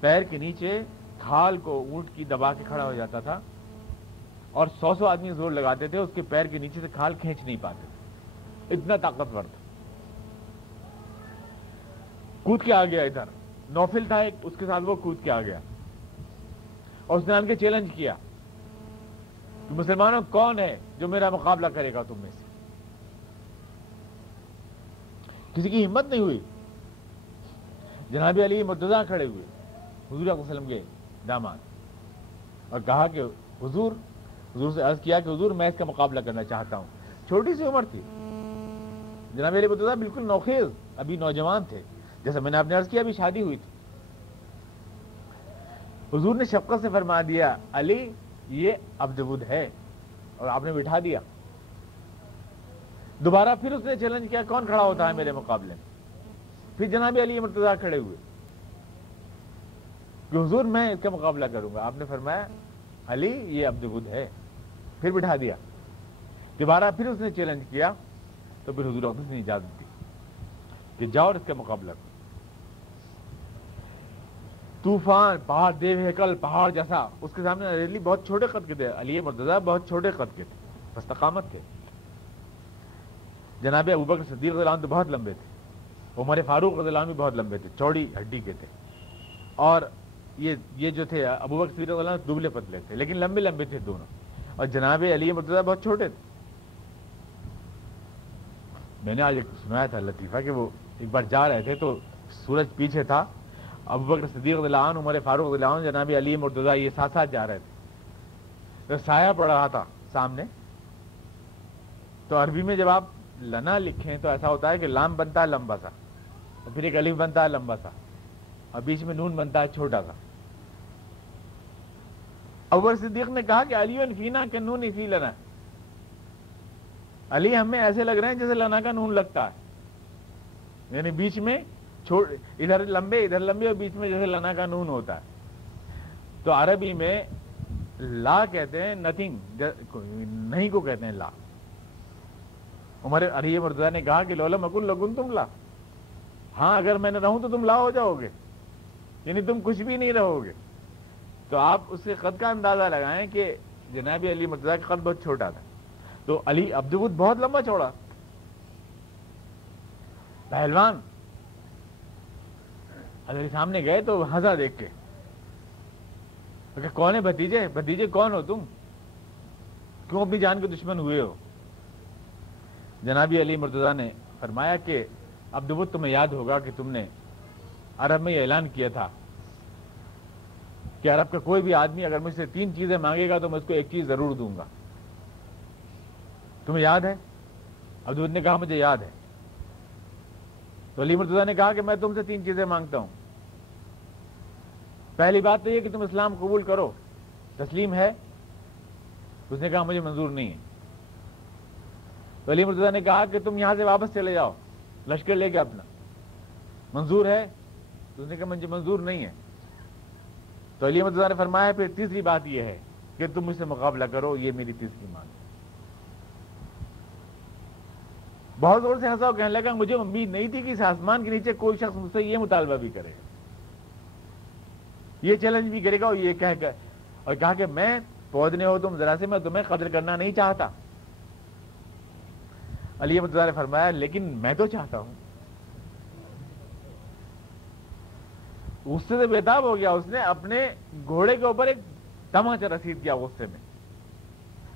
پیر کے نیچے کھال کو اونٹ کی دبا کے کھڑا ہو جاتا تھا، اور 100 آدمی زور لگاتے تھے، اس کے پیر کے نیچے سے کھال کھینچ نہیں پاتے تھے، اتنا طاقتور تھا. کود کے آ گیا ادھر، نوفل تھا ایک، اس کے ساتھ وہ کود کے آ گیا اور اس نے آن کے چیلنج کیا کہ مسلمانوں کون ہے جو میرا مقابلہ کرے گا تم میں سے. کسی کی ہمت نہیں ہوئی. جناب علی مرتضیٰ کھڑے ہوئے، حضور صلی اللہ علیہ وسلم کے داماد، اور کہا کہ حضور سے عرض کیا کہ حضور میں اس کا مقابلہ کرنا چاہتا ہوں. چھوٹی سی عمر تھی، جناب علی مرتضیٰ بالکل نوخیز ابھی نوجوان تھے، جیسا میں نے آپ نے عرض کیا ابھی شادی ہوئی تھی. حضور نے شفقت سے فرما دیا علی یہ عبدود ہے، اور آپ نے بٹھا دیا. دوبارہ پھر اس نے چیلنج کیا کون کھڑا ہوتا ہے میرے مقابلے میں. پھر جناب علی مرتضیٰ کھڑے ہوئے کہ حضور میں اس کا مقابلہ کروں گا. آپ نے فرمایا علی یہ عبدود ہے، پھر بٹھا دیا. دوبارہ پھر اس نے چیلنج کیا تو پھر حضور اقدس نے اجازت دی کہ جاؤ اور اس کا مقابلہ کرو. طوفان، پہاڑ، دیو ہیکل پہاڑ جیسا، اس کے سامنے علی بہت چھوٹے قد کے تھے، علی مرتضیٰ بہت چھوٹے قد کے تھے، استقامت تھے. جناب ابوبکر صدیق رضی اللہ عنہ تو بہت لمبے تھے، عمر فاروق رضی اللہ عنہ بھی بہت لمبے تھے، چوڑی ہڈی کے تھے. اور یہ جو تھے ابوبکر صدیق رضی اللہ عنہ دبلے پتلے تھے لیکن لمبے لمبے تھے دونوں. اور جناب علی مرتضیٰ بہت چھوٹے تھے. میں نے آج ایک سنایا تھا لطیفہ کہ وہ ایک بار جا رہے تھے تو سورج پیچھے تھا، ابوبکر صدیق رضی اللہ عنہ، عمر فاروق رضی اللہ عنہ، جناب علی مرتضیٰ یہ ساتھ ساتھ جا رہے تھے. تو سایہ پڑ رہا تھا سامنے. تو عربی میں جب آپ لنا لکھیں تو ایسا ہوتا ہے کہ لام بنتا ہے لمبا سا، اور پھر ایک الف بنتا ہے لمبا سا، اور بیچ میں نون بنتا ہے چھوٹا سا. ابوبکر صدیق نے کہا کہ علی فینا کہ نون فی لنا، علی ہمیں ایسے لگ رہے ہیں جیسے لنا کا نون لگتا ہے، یعنی بیچ میں ادھر لمبے اور بیچ میں جیسے لنا کا نون ہوتا ہے. تو عربی میں لا کہتے ہیں نتھنگ، نہیں کو کہتے ہیں لا. عمر علی مرتضیٰ نے کہا کہ لولم اکن لگن تم لا، ہاں اگر میں نہ رہوں تو تم لا ہو جاؤ گے، یعنی تم کچھ بھی نہیں رہو گے. تو آپ اس کے قد کا اندازہ لگائیں کہ جناب علی مرتضیٰ کا قد بہت چھوٹا تھا، تو علی عبدود بہت لمبا چوڑا پہلوان حضرت سامنے گئے تو ہنسا دیکھ کے کہ کون ہے بھتیجے؟ بھتیجے کون ہو تم؟ کیوں اپنی جان کے دشمن ہوئے ہو؟ جناب علی مرتضیٰ نے فرمایا کہ عبدود تمہیں یاد ہوگا کہ تم نے عرب میں یہ اعلان کیا تھا کہ عرب کا کوئی بھی آدمی اگر مجھ سے 3 چیزیں مانگے گا تو میں اس کو ایک چیز ضرور دوں گا، تمہیں یاد ہے؟ عبدود نے کہا مجھے یاد ہے۔ تو علی مرتضیٰ نے کہا کہ میں تم سے 3 چیزیں مانگتا ہوں، پہلی بات تو یہ کہ تم اسلام قبول کرو، تسلیم ہے؟ اس نے کہا مجھے منظور نہیں ہے۔ تو علی مرتضیٰ نے کہا کہ تم یہاں سے واپس چلے جاؤ لشکر لے کے اپنا، منظور ہے؟ تو اس نے کہا مجھے منظور نہیں ہے۔ تو علی مرتضیٰ نے فرمایا پھر تیسری بات یہ ہے کہ تم مجھ سے مقابلہ کرو، یہ میری تیسری مانگ ہے۔ بہت زور سے ہنسا اور کہنے لگا مجھے امید نہیں تھی کہ اس آسمان کے نیچے کوئی شخص مجھ سے یہ مطالبہ بھی کرے، یہ چیلنج بھی کرے گا، اور یہ کہا کہ میں پودنے ہو تم ذرا سے، میں تمہیں قدر کرنا نہیں چاہتا۔ علی مرتضیٰ نے فرمایا لیکن میں تو چاہتا ہوں۔ غصے سے بےتاب ہو گیا، اس نے اپنے گھوڑے کے اوپر ایک تماچہ رسید کیا غصے میں،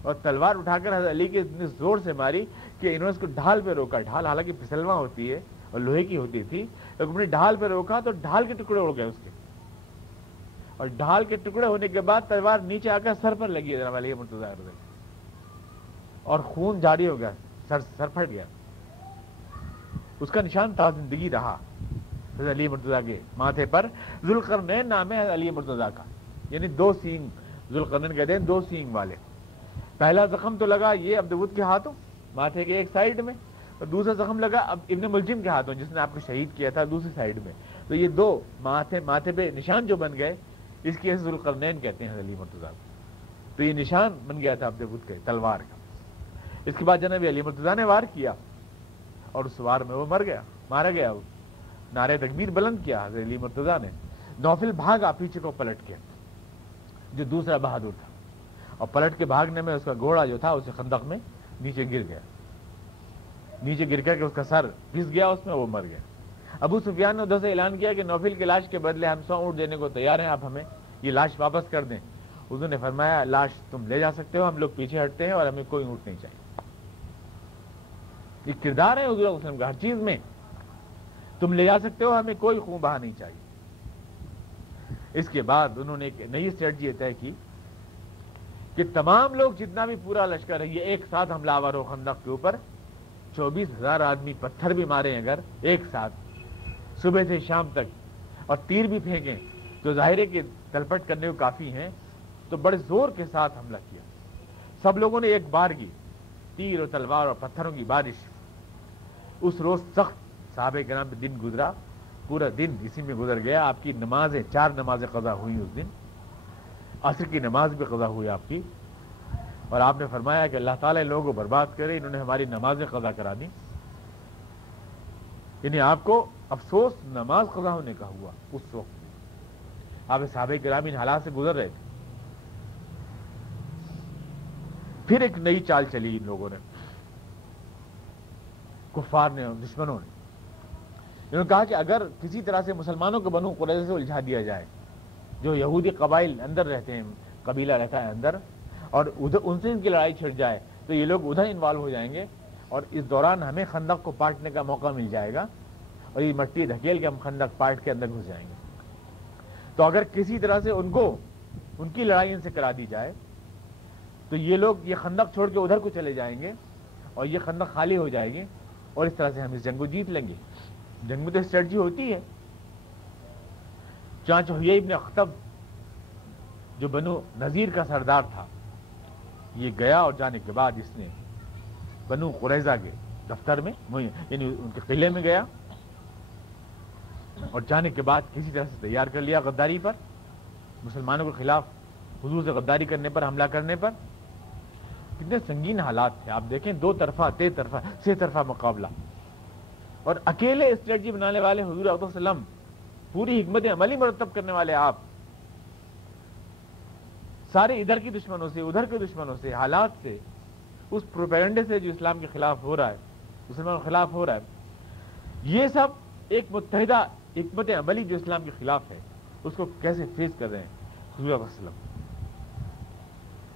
اور تلوار اٹھا کر حضرت علی کے اتنے زور سے ماری کہ انہوں نے اس کو ڈھال پہ روکا۔ ڈھال حالانکہ پھسلواں ہوتی ہے اور لوہے کی ہوتی تھی، لیکن اپنی ڈھال پہ روکا تو ڈھال کے ٹکڑے اڑ گئے اس کے، اور ڈھال کے ٹکڑے ہونے کے بعد تلوار نیچے آ کر سر پر لگی جناب علی مرتضیٰ اور خون جاری ہو گیا، سر پھٹ گیا۔ اس کا نشان تا زندگی رہا حضرت علی مرتضیٰ کے ماتھے پر۔ ذوالقرنین نام ہے علی مرتضیٰ کا، یعنی 2 سینگ، ذوالقرنین کہتے ہیں 2 سینگ والے۔ پہلا زخم تو لگا یہ عبدود کے ہاتھوں ماتھے کے ایک سائیڈ میں، اور دوسرا زخم لگا ابن ملجم کے ہاتھوں جس نے آپ کو شہید کیا تھا دوسری سائیڈ میں۔ تو یہ 2 ماتھے پہ نشان جو بن گئے، اس کی ذوالقرنین کہتے ہیں علی مرتضیٰ کو۔ تو یہ نشان بن گیا تھا عبدود کے تلوار کا۔ اس کے بعد جناب علی مرتضیٰ نے وار کیا اور اس وار میں وہ مارا گیا۔ وہ نعرہ تکبیر بلند کیا حضرت علی مرتضیٰ نے۔ نوفل بھاگا پیچھے کو پلٹ کے، جو دوسرا بہادر تھا، اور پلٹ کے بھاگنے میں اس کا گھوڑا جو تھا اسے خندق میں نیچے گر گیا، نیچے گر کر کے اس کا سر گھس گیا اس میں، وہ مر گیا۔ ابو سفیان نے ادھر سے اعلان کیا کہ نوفل کی لاش کے بدلے ہم 100 اونٹ دینے کو تیار ہیں، آپ ہمیں یہ لاش واپس کر دیں۔ حضور نے فرمایا لاش تم لے جا سکتے ہو، ہم لوگ پیچھے ہٹتے ہیں اور ہمیں کوئی اونٹ نہیں چاہیے۔ یہ کردار ہے حضور صلی اللہ علیہ وسلم کا، ہر چیز میں تم لے جا سکتے ہو، ہمیں کوئی خون بہا نہیں چاہیے۔ اس کے بعد انہوں نے ایک نئی اسٹریٹجی طے کی کہ تمام لوگ جتنا بھی پورا لشکر ہے یہ ایک ساتھ حملہ آور ہو خندق کے اوپر، 24,000 آدمی پتھر بھی مارے اگر ایک ساتھ صبح سے شام تک، اور تیر بھی پھینکیں تو ظاہر ہے کہ تلپٹ کرنے کو کافی ہیں، تو بڑے زور کے ساتھ حملہ کیا۔ سب لوگوں نے ایک بار کی تیر اور تلوار اور پتھروں کی بارش۔ اس روز سخت صحابہ کرام پہ دن گزرا، پورا دن اسی میں گزر گیا۔ آپ کی نمازیں 4 نمازیں قضا ہوئی اس دن، عصر کی نماز بھی قضا ہوئی آپ کی، اور آپ نے فرمایا کہ اللہ تعالیٰ ان لوگوں کو برباد کرے، انہوں نے ہماری نمازیں قضا کرا دی۔ یعنی آپ کو افسوس نماز قضا ہونے کا ہوا اس وقت۔ آپ صحابہ کرام ان حالات سے گزر رہے تھے۔ پھر ایک نئی چال چلی ان لوگوں نے، کفار نے، دشمنوں نے۔ انہوں نے کہا کہ اگر کسی طرح سے مسلمانوں کو بنو قریظہ سے الجھا دیا جائے، جو یہودی قبائل اندر رہتے ہیں، قبیلہ رہتا ہے اندر، اور ادھر ان سے ان کی لڑائی چھڑ جائے تو یہ لوگ ادھر انوالو ہو جائیں گے، اور اس دوران ہمیں خندق کو پاٹنے کا موقع مل جائے گا، اور یہ مٹی دھکیل کے ہم خندق پاٹ کے اندر گھس جائیں گے۔ تو اگر کسی طرح سے ان کی لڑائی ان سے کرا دی جائے تو یہ لوگ یہ خندق چھوڑ کے ادھر کو چلے جائیں گے، اور یہ خندق خالی ہو جائے گی، اور اس طرح سے ہم اس جنگ کو جیت لیں گے۔ جنگ میں تو اسٹریٹجی ہوتی ہے۔ چانچہ حیی ابن اخطب جو بنو نذیر کا سردار تھا، یہ گیا اور جانے کے بعد اس نے بنو قریظہ کے دفتر میں، یعنی ان کے قلعے میں گیا، اور جانے کے بعد کسی طرح سے تیار کر لیا غداری پر، مسلمانوں کے خلاف حضور سے غداری کرنے پر، حملہ کرنے پر۔ کتنے سنگین حالات تھے، آپ دیکھیں، 2 طرفہ، 3 طرفہ، 6 طرفہ مقابلہ، اور اکیلے اسٹریٹجی بنانے والے حضور صلی اللہ علیہ وسلم، پوری حکمت عملی مرتب کرنے والے آپ، سارے ادھر کی دشمنوں سے، ادھر کے دشمنوں سے، حالات سے، اس پروپیگنڈے سے جو اسلام کے خلاف ہو رہا ہے، مسلمانوں کے خلاف ہو رہا ہے، یہ سب ایک متحدہ حکمت عملی جو اسلام کے خلاف ہے، اس کو کیسے فیس کر رہے ہیں حضور صلی اللہ علیہ وسلم۔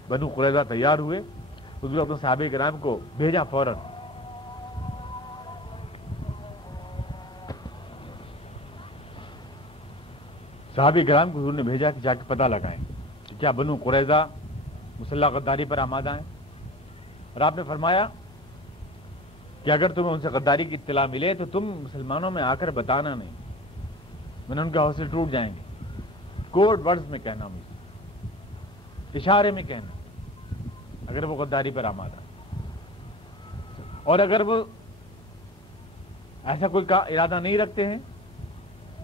بنو قریظہ تیار ہوئے، حضور اپنے صحابہ کرام کو بھیجا فوراً۔ صحابہ کرام کو حضور نے بھیجا کہ جا کے پتہ لگائیں کہ کیا بنو قریظہ مسلح غداری پر آمادہ ہیں، اور آپ نے فرمایا کہ اگر تمہیں ان سے غداری کی اطلاع ملے تو تم مسلمانوں میں آ کر بتانا نہیں، میں نے ان کے حوصلے ٹوٹ جائیں گے۔ کوڈ ورڈز میں کہنا، مجھے اشارے میں کہنا اگر وہ غداری پر آمادہ، اور اگر وہ ایسا کوئی ارادہ نہیں رکھتے ہیں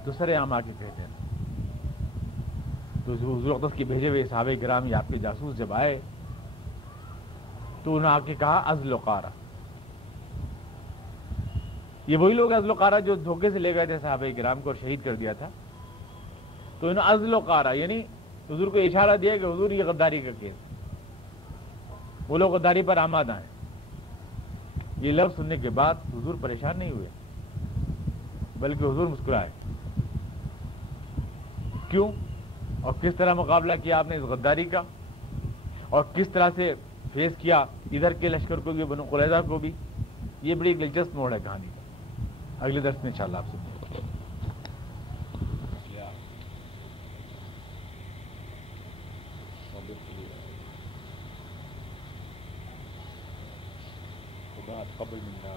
تو سر عام آ کے کہتے ہیں۔ تو حضور اقدس کے بھیجے ہوئے صحابہ کرام یا آپ کے جاسوس جب آئے تو انہوں نے آ کے کہا ازل و قارہ، یہ وہی لوگ ازل و قارہ جو دھوکے سے لے گئے تھے صحابہ کرام کو اور شہید کر دیا تھا۔ تو انہوں نے ازل و قارہ یعنی حضور کو اشارہ دیا کہ حضور یہ غداری کا کیس، وہ لوگ غداری پر آمادہ ہیں۔ یہ لفظ سننے کے بعد حضور پریشان نہیں ہوئے، بلکہ حضور مسکرائے۔ کیوں اور کس طرح مقابلہ کیا آپ نے اس غداری کا، اور کس طرح سے فیس کیا ادھر کے لشکر کو بھی، بنو قریظہ کو بھی، یہ بڑی ایک دلچسپ موڑ ہے کہانی کا۔ اگلے درس میں انشاءاللہ آپ سے خدا قبل منا